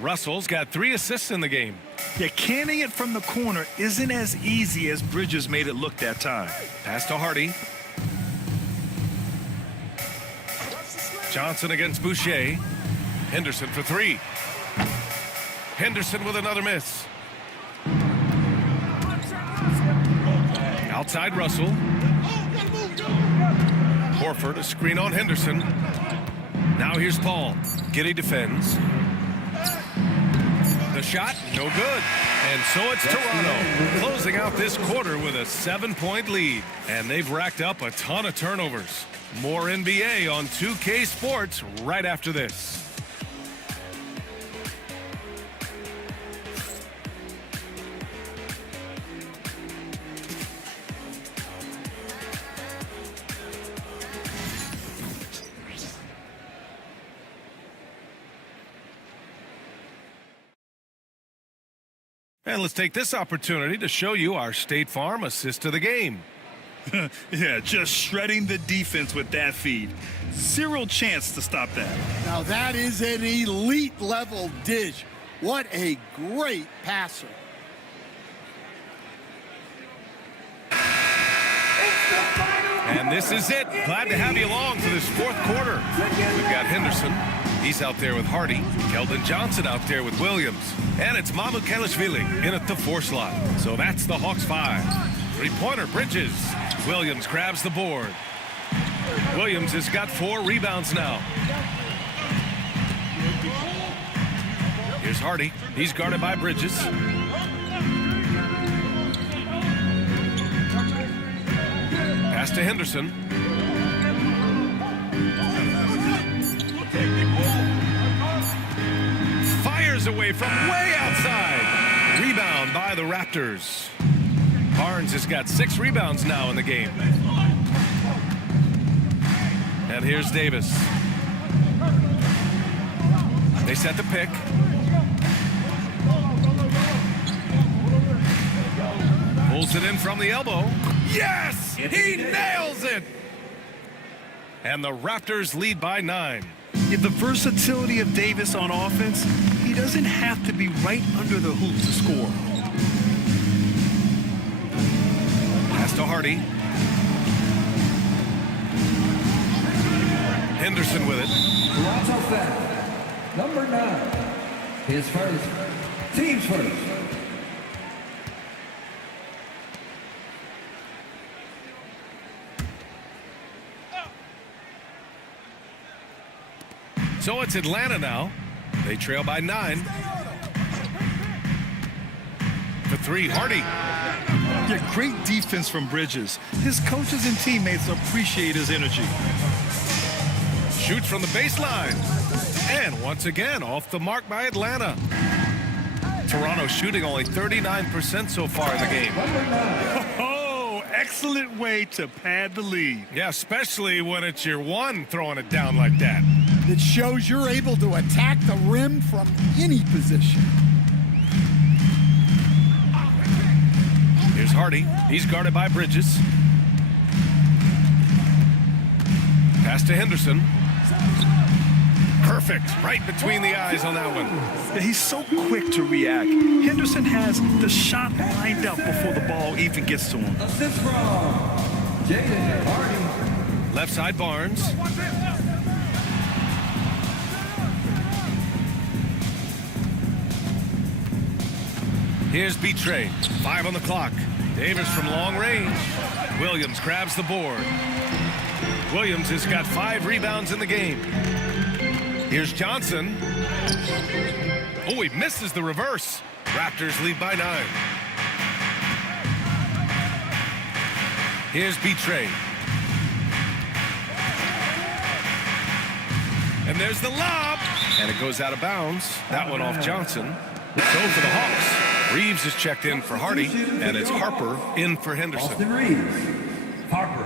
Russell's got 3 assists in the game. Yeah, canning it from the corner isn't as easy as Bridges made it look that time. Pass to Hardy. Johnson against Boucher. Henderson for 3. Henderson with another miss. Outside Russell. Horford, a screen on Henderson. Now here's Paul. Giddey defends. The shot, no good. And so it's Toronto closing out this quarter with a 7-point lead. And they've racked up a ton of turnovers. More NBA on 2K Sports right after this. And let's take this opportunity to show you our State Farm assist to the game. Yeah, just shredding the defense with that feed. 0 chance to stop that. Now that is an elite level dish. What a great passer. And this is it. Glad to have you along for this fourth quarter. We've got Henderson. He's out there with Hardy. Keldon Johnson out there with Williams. And it's Mamukelashvili in at the 4 slot. So that's the Hawks 5. 3-pointer, Bridges. Williams grabs the board. Williams has got 4 rebounds now. Here's Hardy. He's guarded by Bridges. Pass to Henderson. Fires away from way outside. Rebound by the Raptors. Barnes has got 6 rebounds now in the game. And here's Davis. They set the pick. Pulls it in from the elbow. Yes! He nails it! And the Raptors lead by 9. The versatility of Davis on offense, he doesn't have to be right under the hoop to score. Pass to Hardy. Henderson with it. Toronto foul. Number 9. His first. Team's first. So it's Atlanta now. They trail by 9. For 3, Hardy. Yeah, great defense from Bridges. His coaches and teammates appreciate his energy. Shoots from the baseline. And once again, off the mark by Atlanta. Toronto shooting only 39% so far in the game. Oh, excellent way to pad the lead. Yeah, especially when it's your one throwing it down like that. It shows you're able to attack the rim from any position. Here's Hardy. He's guarded by Bridges. Pass to Henderson. Perfect. Right between the eyes on that one. Yeah, he's so quick to react. Henderson has the shot lined up before the ball even gets to him. Assist from Jaden Hardy. Left side Barnes. Here's Betray. 5 on the clock. Davis from long range. Williams grabs the board. Williams has got 5 rebounds in the game. Here's Johnson. Oh, he misses the reverse. Raptors lead by 9. Here's Betray. And there's the lob. And it goes out of bounds. That one off Johnson. So for the Hawks. Reeves is checked in for Hardy, and it's Harper in for Henderson. Austin Reeves. Harper.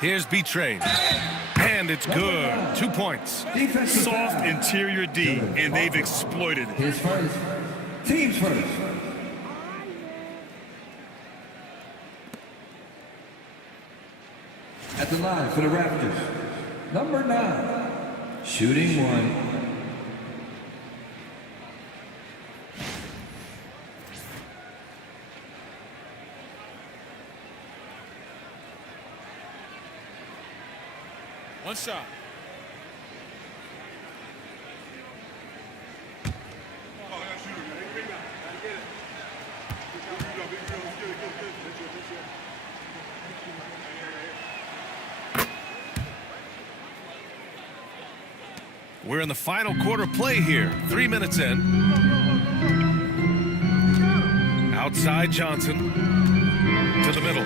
Here's Betray. And it's good. 2 points. Soft interior D, and they've exploited it. His first. Team's first. At the line for the Raptors, number 9, shooting 1. One shot. We're in the final quarter play here. 3 minutes in. Outside Johnson. To the middle.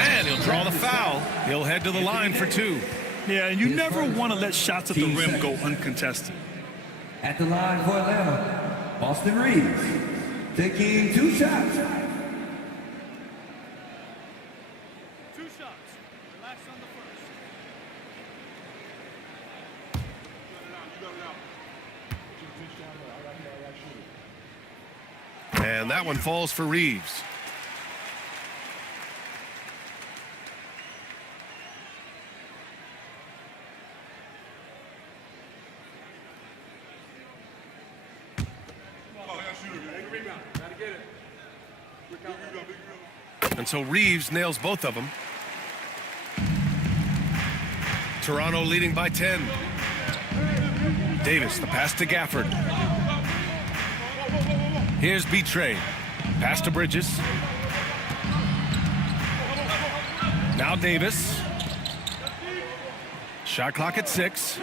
And he'll draw the foul. He'll head to the line for 2. Yeah, and you never want to let shots at the rim go uncontested. At the line for Atlanta, Austin Reeves, taking 2 shots. 2 shots. Relax on the first. And that one falls for Reeves. And so Reeves nails both of them. Toronto leading by 10. Davis, the pass to Gafford. Here's Betray. Pass to Bridges. Now Davis. Shot clock at 6.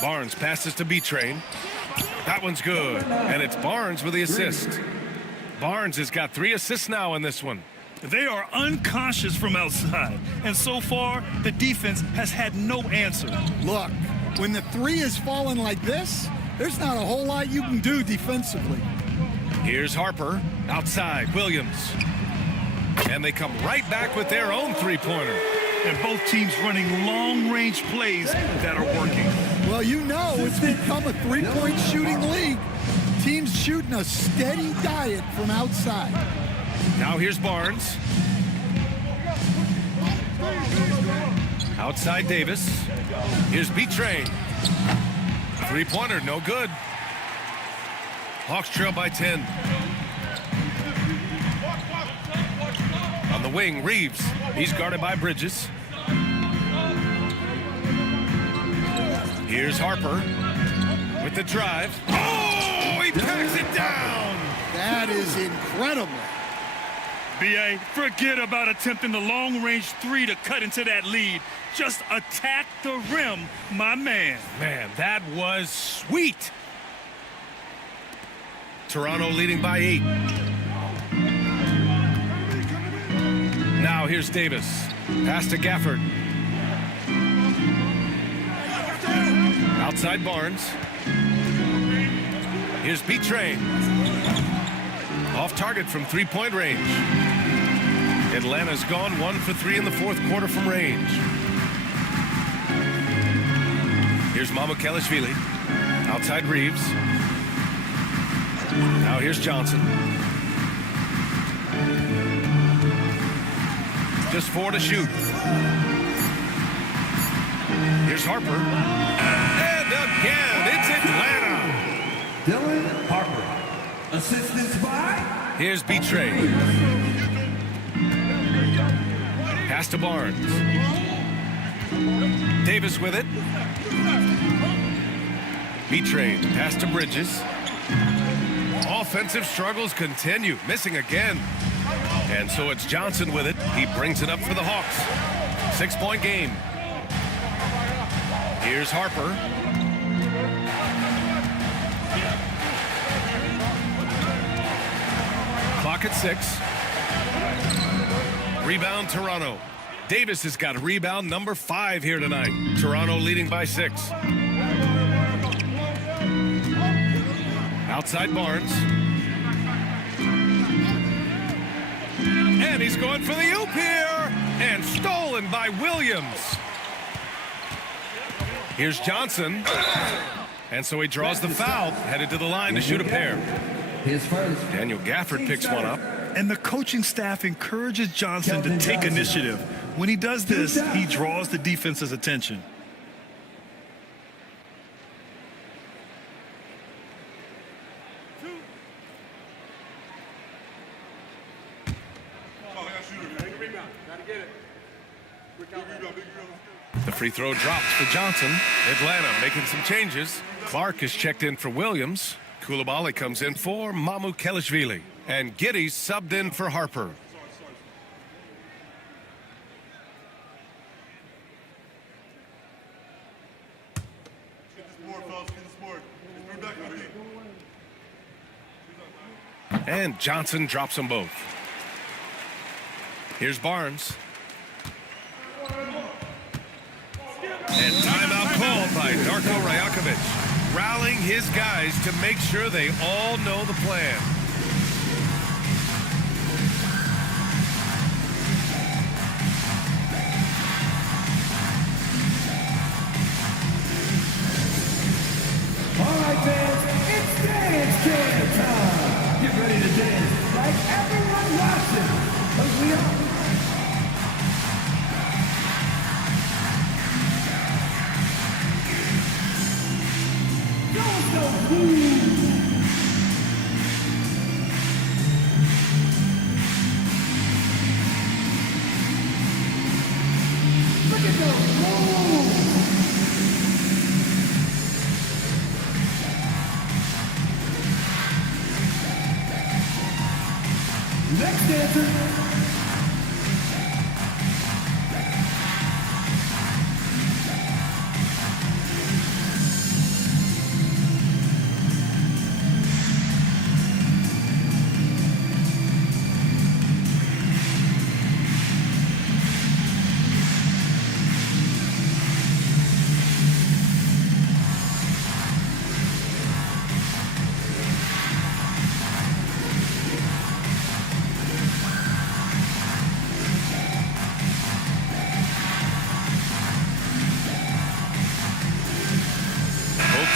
Barnes passes to B-Train. That one's good, and it's Barnes with the assist. Barnes has got 3 assists now in this one. They are unconscious from outside, and so far, the defense has had no answer. Look, when the three is falling like this, there's not a whole lot you can do defensively. Here's Harper, outside, Williams. And they come right back with their own three-pointer. And both teams running long-range plays that are working. Well, you know it's become a three-point shooting league. Teams shooting a steady diet from outside. Now here's Barnes. Outside Davis. Here's B-Train. Three-pointer, no good. Hawks trail by 10. On the wing, Reeves. He's guarded by Bridges. Here's Harper with the drive. Oh, he packs it down. That is incredible. B.A., forget about attempting the long-range three to cut into that lead. Just attack the rim, my man. Man, that was sweet. Toronto leading by 8. Now here's Davis. Pass to Gafford. Outside Barnes. Here's B-Train. Off target from three-point range. Atlanta's gone 1 for 3 in the fourth quarter from range. Here's Mamukelashvili. Outside Reeves. Now here's Johnson. Just 4 to shoot. Here's Harper. And again, it's Atlanta. Dylan Harper. Assistance by... Here's B-Train. Pass to Barnes. Davis with it. B-Train. Pass to Bridges. Offensive struggles continue. Missing again. And so it's Johnson with it. He brings it up for the Hawks. 6-point game. Here's Harper. Clock at 6. Rebound Toronto. Davis has got rebound number 5 here tonight. Toronto leading by 6. Outside Barnes. And he's going for the oop here. And stolen by Williams. Here's Johnson. And so he draws the foul, headed to the line to shoot a pair. His first. Daniel Gafford picks one up. And the coaching staff encourages Johnson to take initiative. When he does this, he draws the defense's attention. The free throw drops for Johnson. Atlanta making some changes. Clark is checked in for Williams. Koulibaly comes in for Mamukelashvili. And Giddey's subbed in for Harper. And Johnson drops them both. Here's Barnes. And timeout called by Darko Rajakovic, rallying his guys to make sure they all know the plan. All right, fans, it's dance game time. Get ready to dance like everyone watching. Because we are. Look at those moves! Next dancer.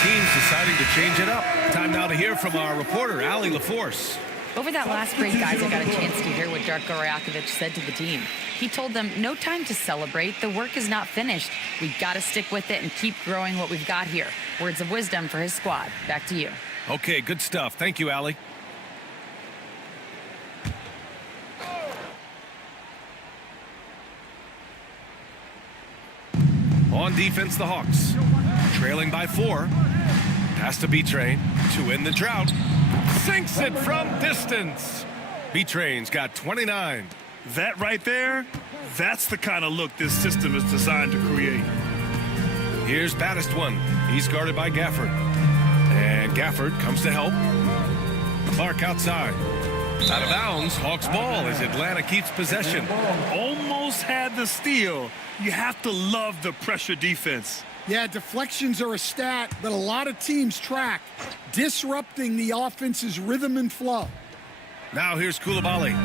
teams deciding to change it up. Time now to hear from our reporter, Allie LaForce. Over that last break, guys, I got a chance to hear what Darko Rajakovic said to the team. He told them, no time to celebrate. The work is not finished. We got to stick with it and keep growing what we've got here. Words of wisdom for his squad. Back to you. Okay, good stuff. Thank you, Allie. On defense, the Hawks. Trailing by 4. Pass to B-Train to end the drought. Sinks it from distance. B-Train's got 29. That right there, that's the kind of look this system is designed to create. Here's baddest one. He's guarded by Gafford. And Gafford comes to help. Clark outside. Out of bounds, Hawks ball as Atlanta keeps possession. Almost had the steal. You have to love the pressure defense. Yeah, deflections are a stat that a lot of teams track, disrupting the offense's rhythm and flow. Now here's Koulibaly.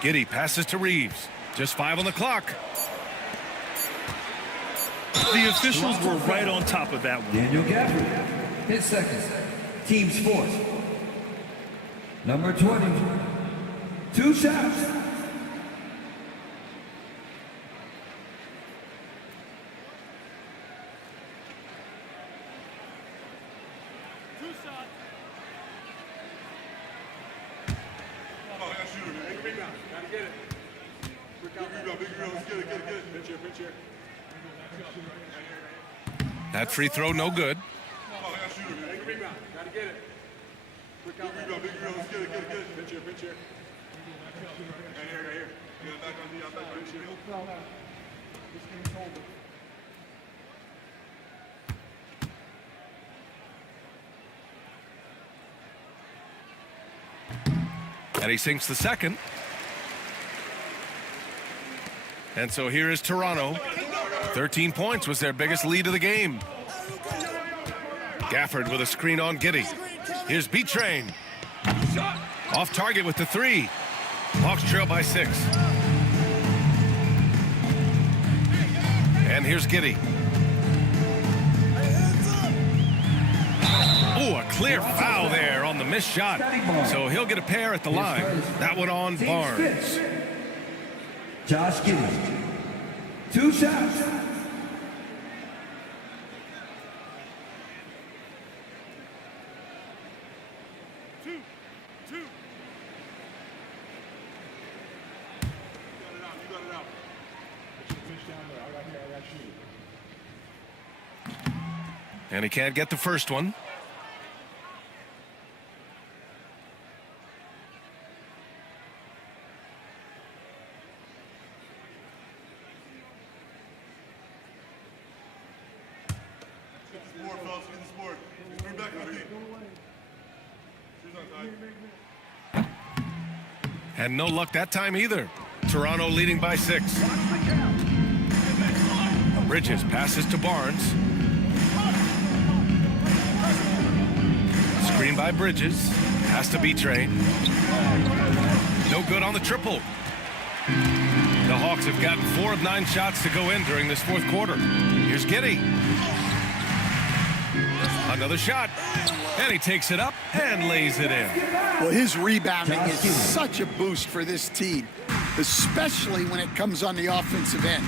Giddey passes to Reeves. Just 5 on the clock. The officials were right on top of that one. Daniel Gafford, his second. Team's fourth. Number 20. 2 shots. That free throw no good. And he sinks the second. And so here is Toronto. 13 points was their biggest lead of the game. Gafford with a screen on Giddey. Here's B-Train. Off target with the 3. Hawks trail by 6. And here's Giddey. Oh, a clear foul there on the missed shot. So he'll get a pair at the line. That one on Barnes. Josh Giddey. 2 shots. And he can't get the first one. And no luck that time either. Toronto leading by 6. Bridges passes to Barnes. Screen by Bridges. Pass to B-Train. No good on the triple. The Hawks have gotten 4 of 9 shots to go in during this fourth quarter. Here's Giddey. Another shot. And he takes it up and lays it in. Well, his rebounding is such a boost for this team, especially when it comes on the offensive end.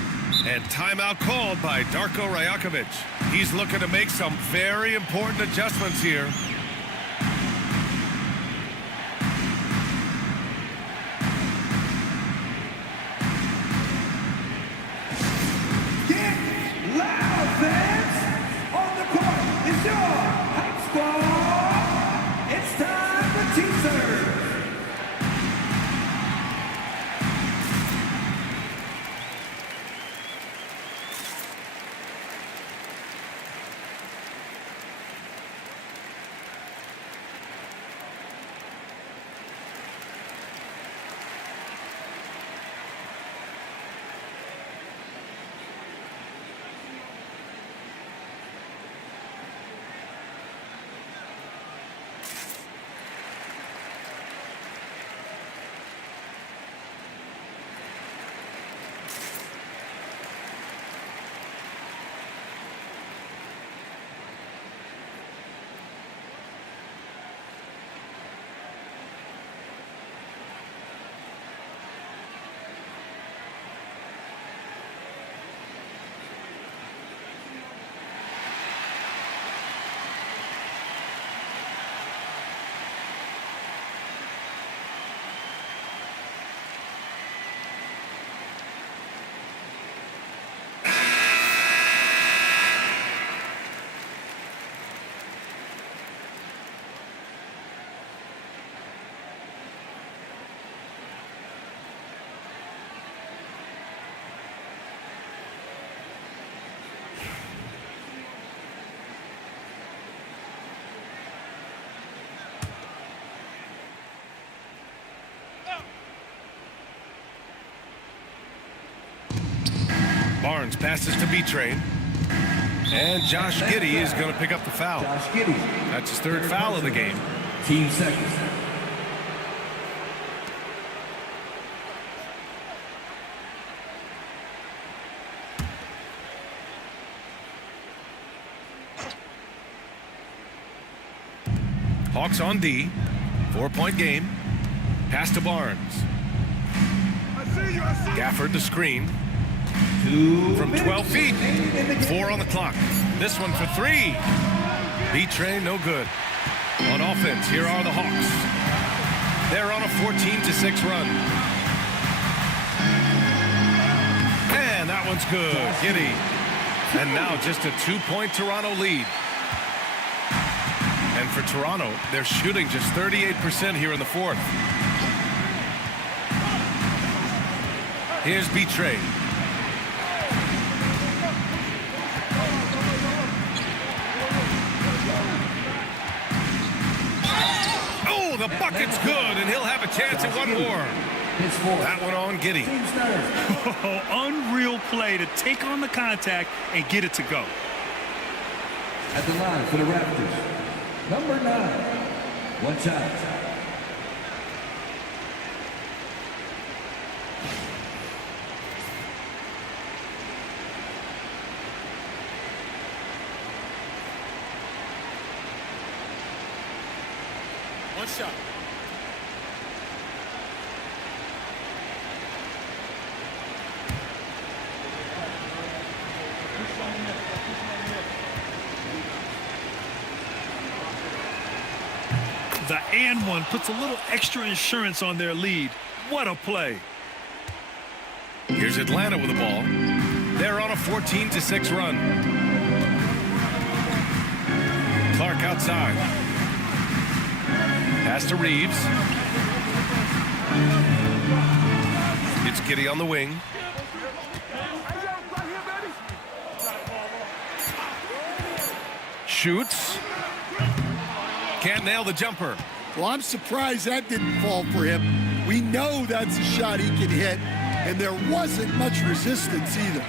And timeout called by Darko Rajakovic. He's looking to make some very important adjustments here. Get loud, fans! On the court is your hype squad. It's time for teasers. Barnes passes to B-Train. And Josh Giddey is going to pick up the foul. Josh Giddey. That's his third foul of the game. Team second. Hawks on D. 4-point game. Pass to Barnes. Gafford to screen. From 12 feet. 4 on the clock. This one for 3. B-Train, no good. On offense, here are the Hawks. They're on a 14-6 run. And that one's good. Giddey. And now just a 2-point Toronto lead. And for Toronto, they're shooting just 38% here in the fourth. Here's B-Train. Oh, the bucket's good, and he'll have a chance at one more. That one on Giddey. Oh, unreal play to take on the contact and get it to go. At the line for the Raptors, number 9, one shot. One shot. The and one puts a little extra insurance on their lead. What a play. Here's Atlanta with the ball. They're on a 14-6 run. Clark outside. Pass to Reeves. It's Giddey on the wing. Shoots. Can't nail the jumper. Well, I'm surprised that didn't fall for him. We know that's a shot he can hit, and there wasn't much resistance either.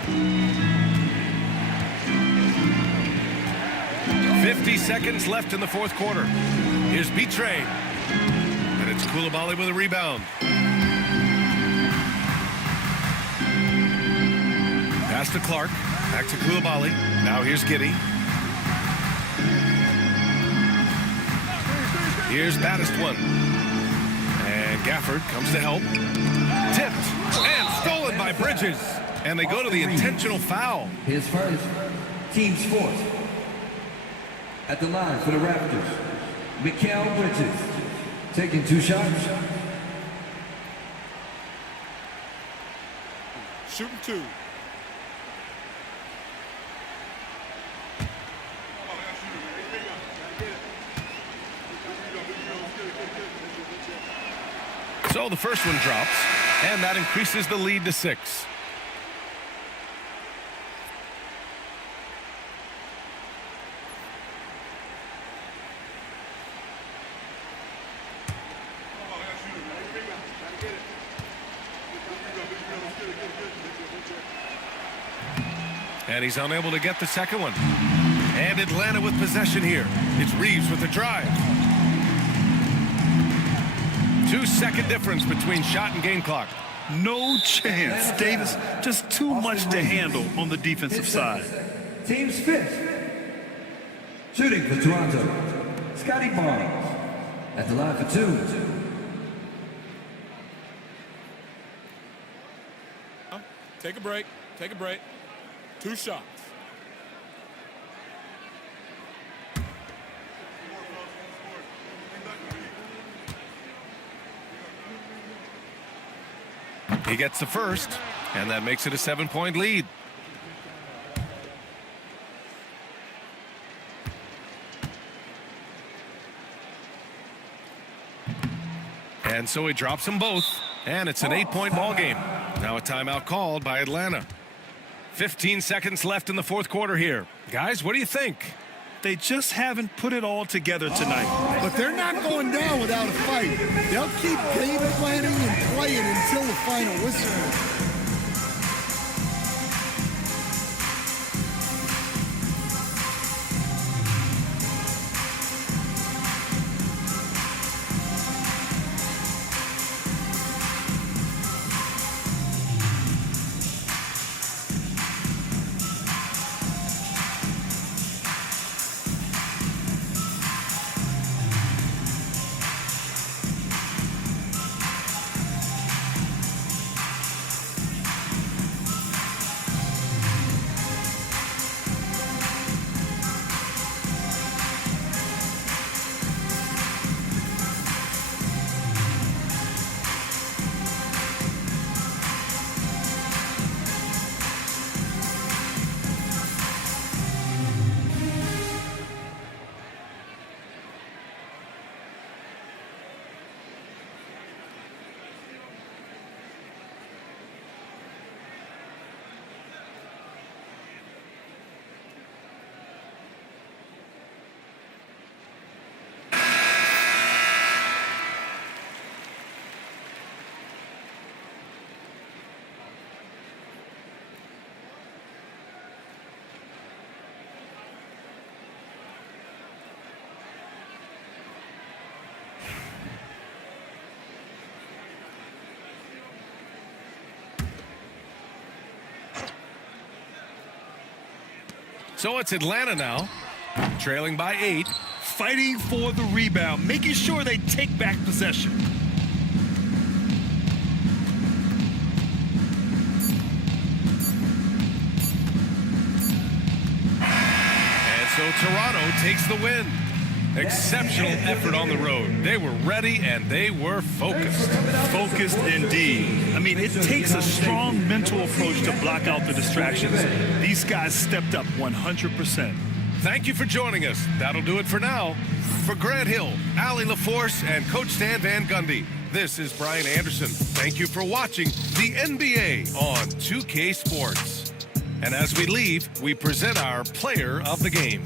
50 seconds left in the fourth quarter. Here's B-Train. And it's Coulibaly with a rebound. Pass to Clark. Back to Coulibaly. Now here's Giddey. Here's Baddest one. And Gafford comes to help. Tipped and stolen by Bridges. And they go to the intentional foul. His first, team's fourth. At the line for the Raptors, Mikal Bridges, taking 2 shots. Shooting 2. So the first one drops, and that increases the lead to 6. And he's unable to get the second one. And Atlanta with possession here. It's Reeves with the drive. 2-second difference between shot and game clock. No chance. Davis just too much to handle on the defensive side. Team's fifth. Shooting for Toronto, Scotty Barnes. At the line for 2. Take a break. Take a break. 2 shots. He gets the first, and that makes it a 7-point lead. And so he drops them both, and it's an 8-point ball game. Now a timeout called by Atlanta. 15 seconds left in the fourth quarter here. Guys, what do you think? They just haven't put it all together tonight. But they're not going down without a fight. They'll keep game planning and playing until the final whistle. So it's Atlanta now, trailing by 8. Fighting for the rebound, making sure they take back possession. And so Toronto takes the win. Exceptional effort on the road. They were ready and they were focused. Focused indeed. I mean, it takes a strong mental approach to block out the distractions. These guys stepped up 100%. Thank you for joining us. That'll do it for now. For Grant Hill, Allie LaForce, and Coach Stan Van Gundy, this is Brian Anderson. Thank you for watching the NBA on 2K Sports. And as we leave, we present our player of the game.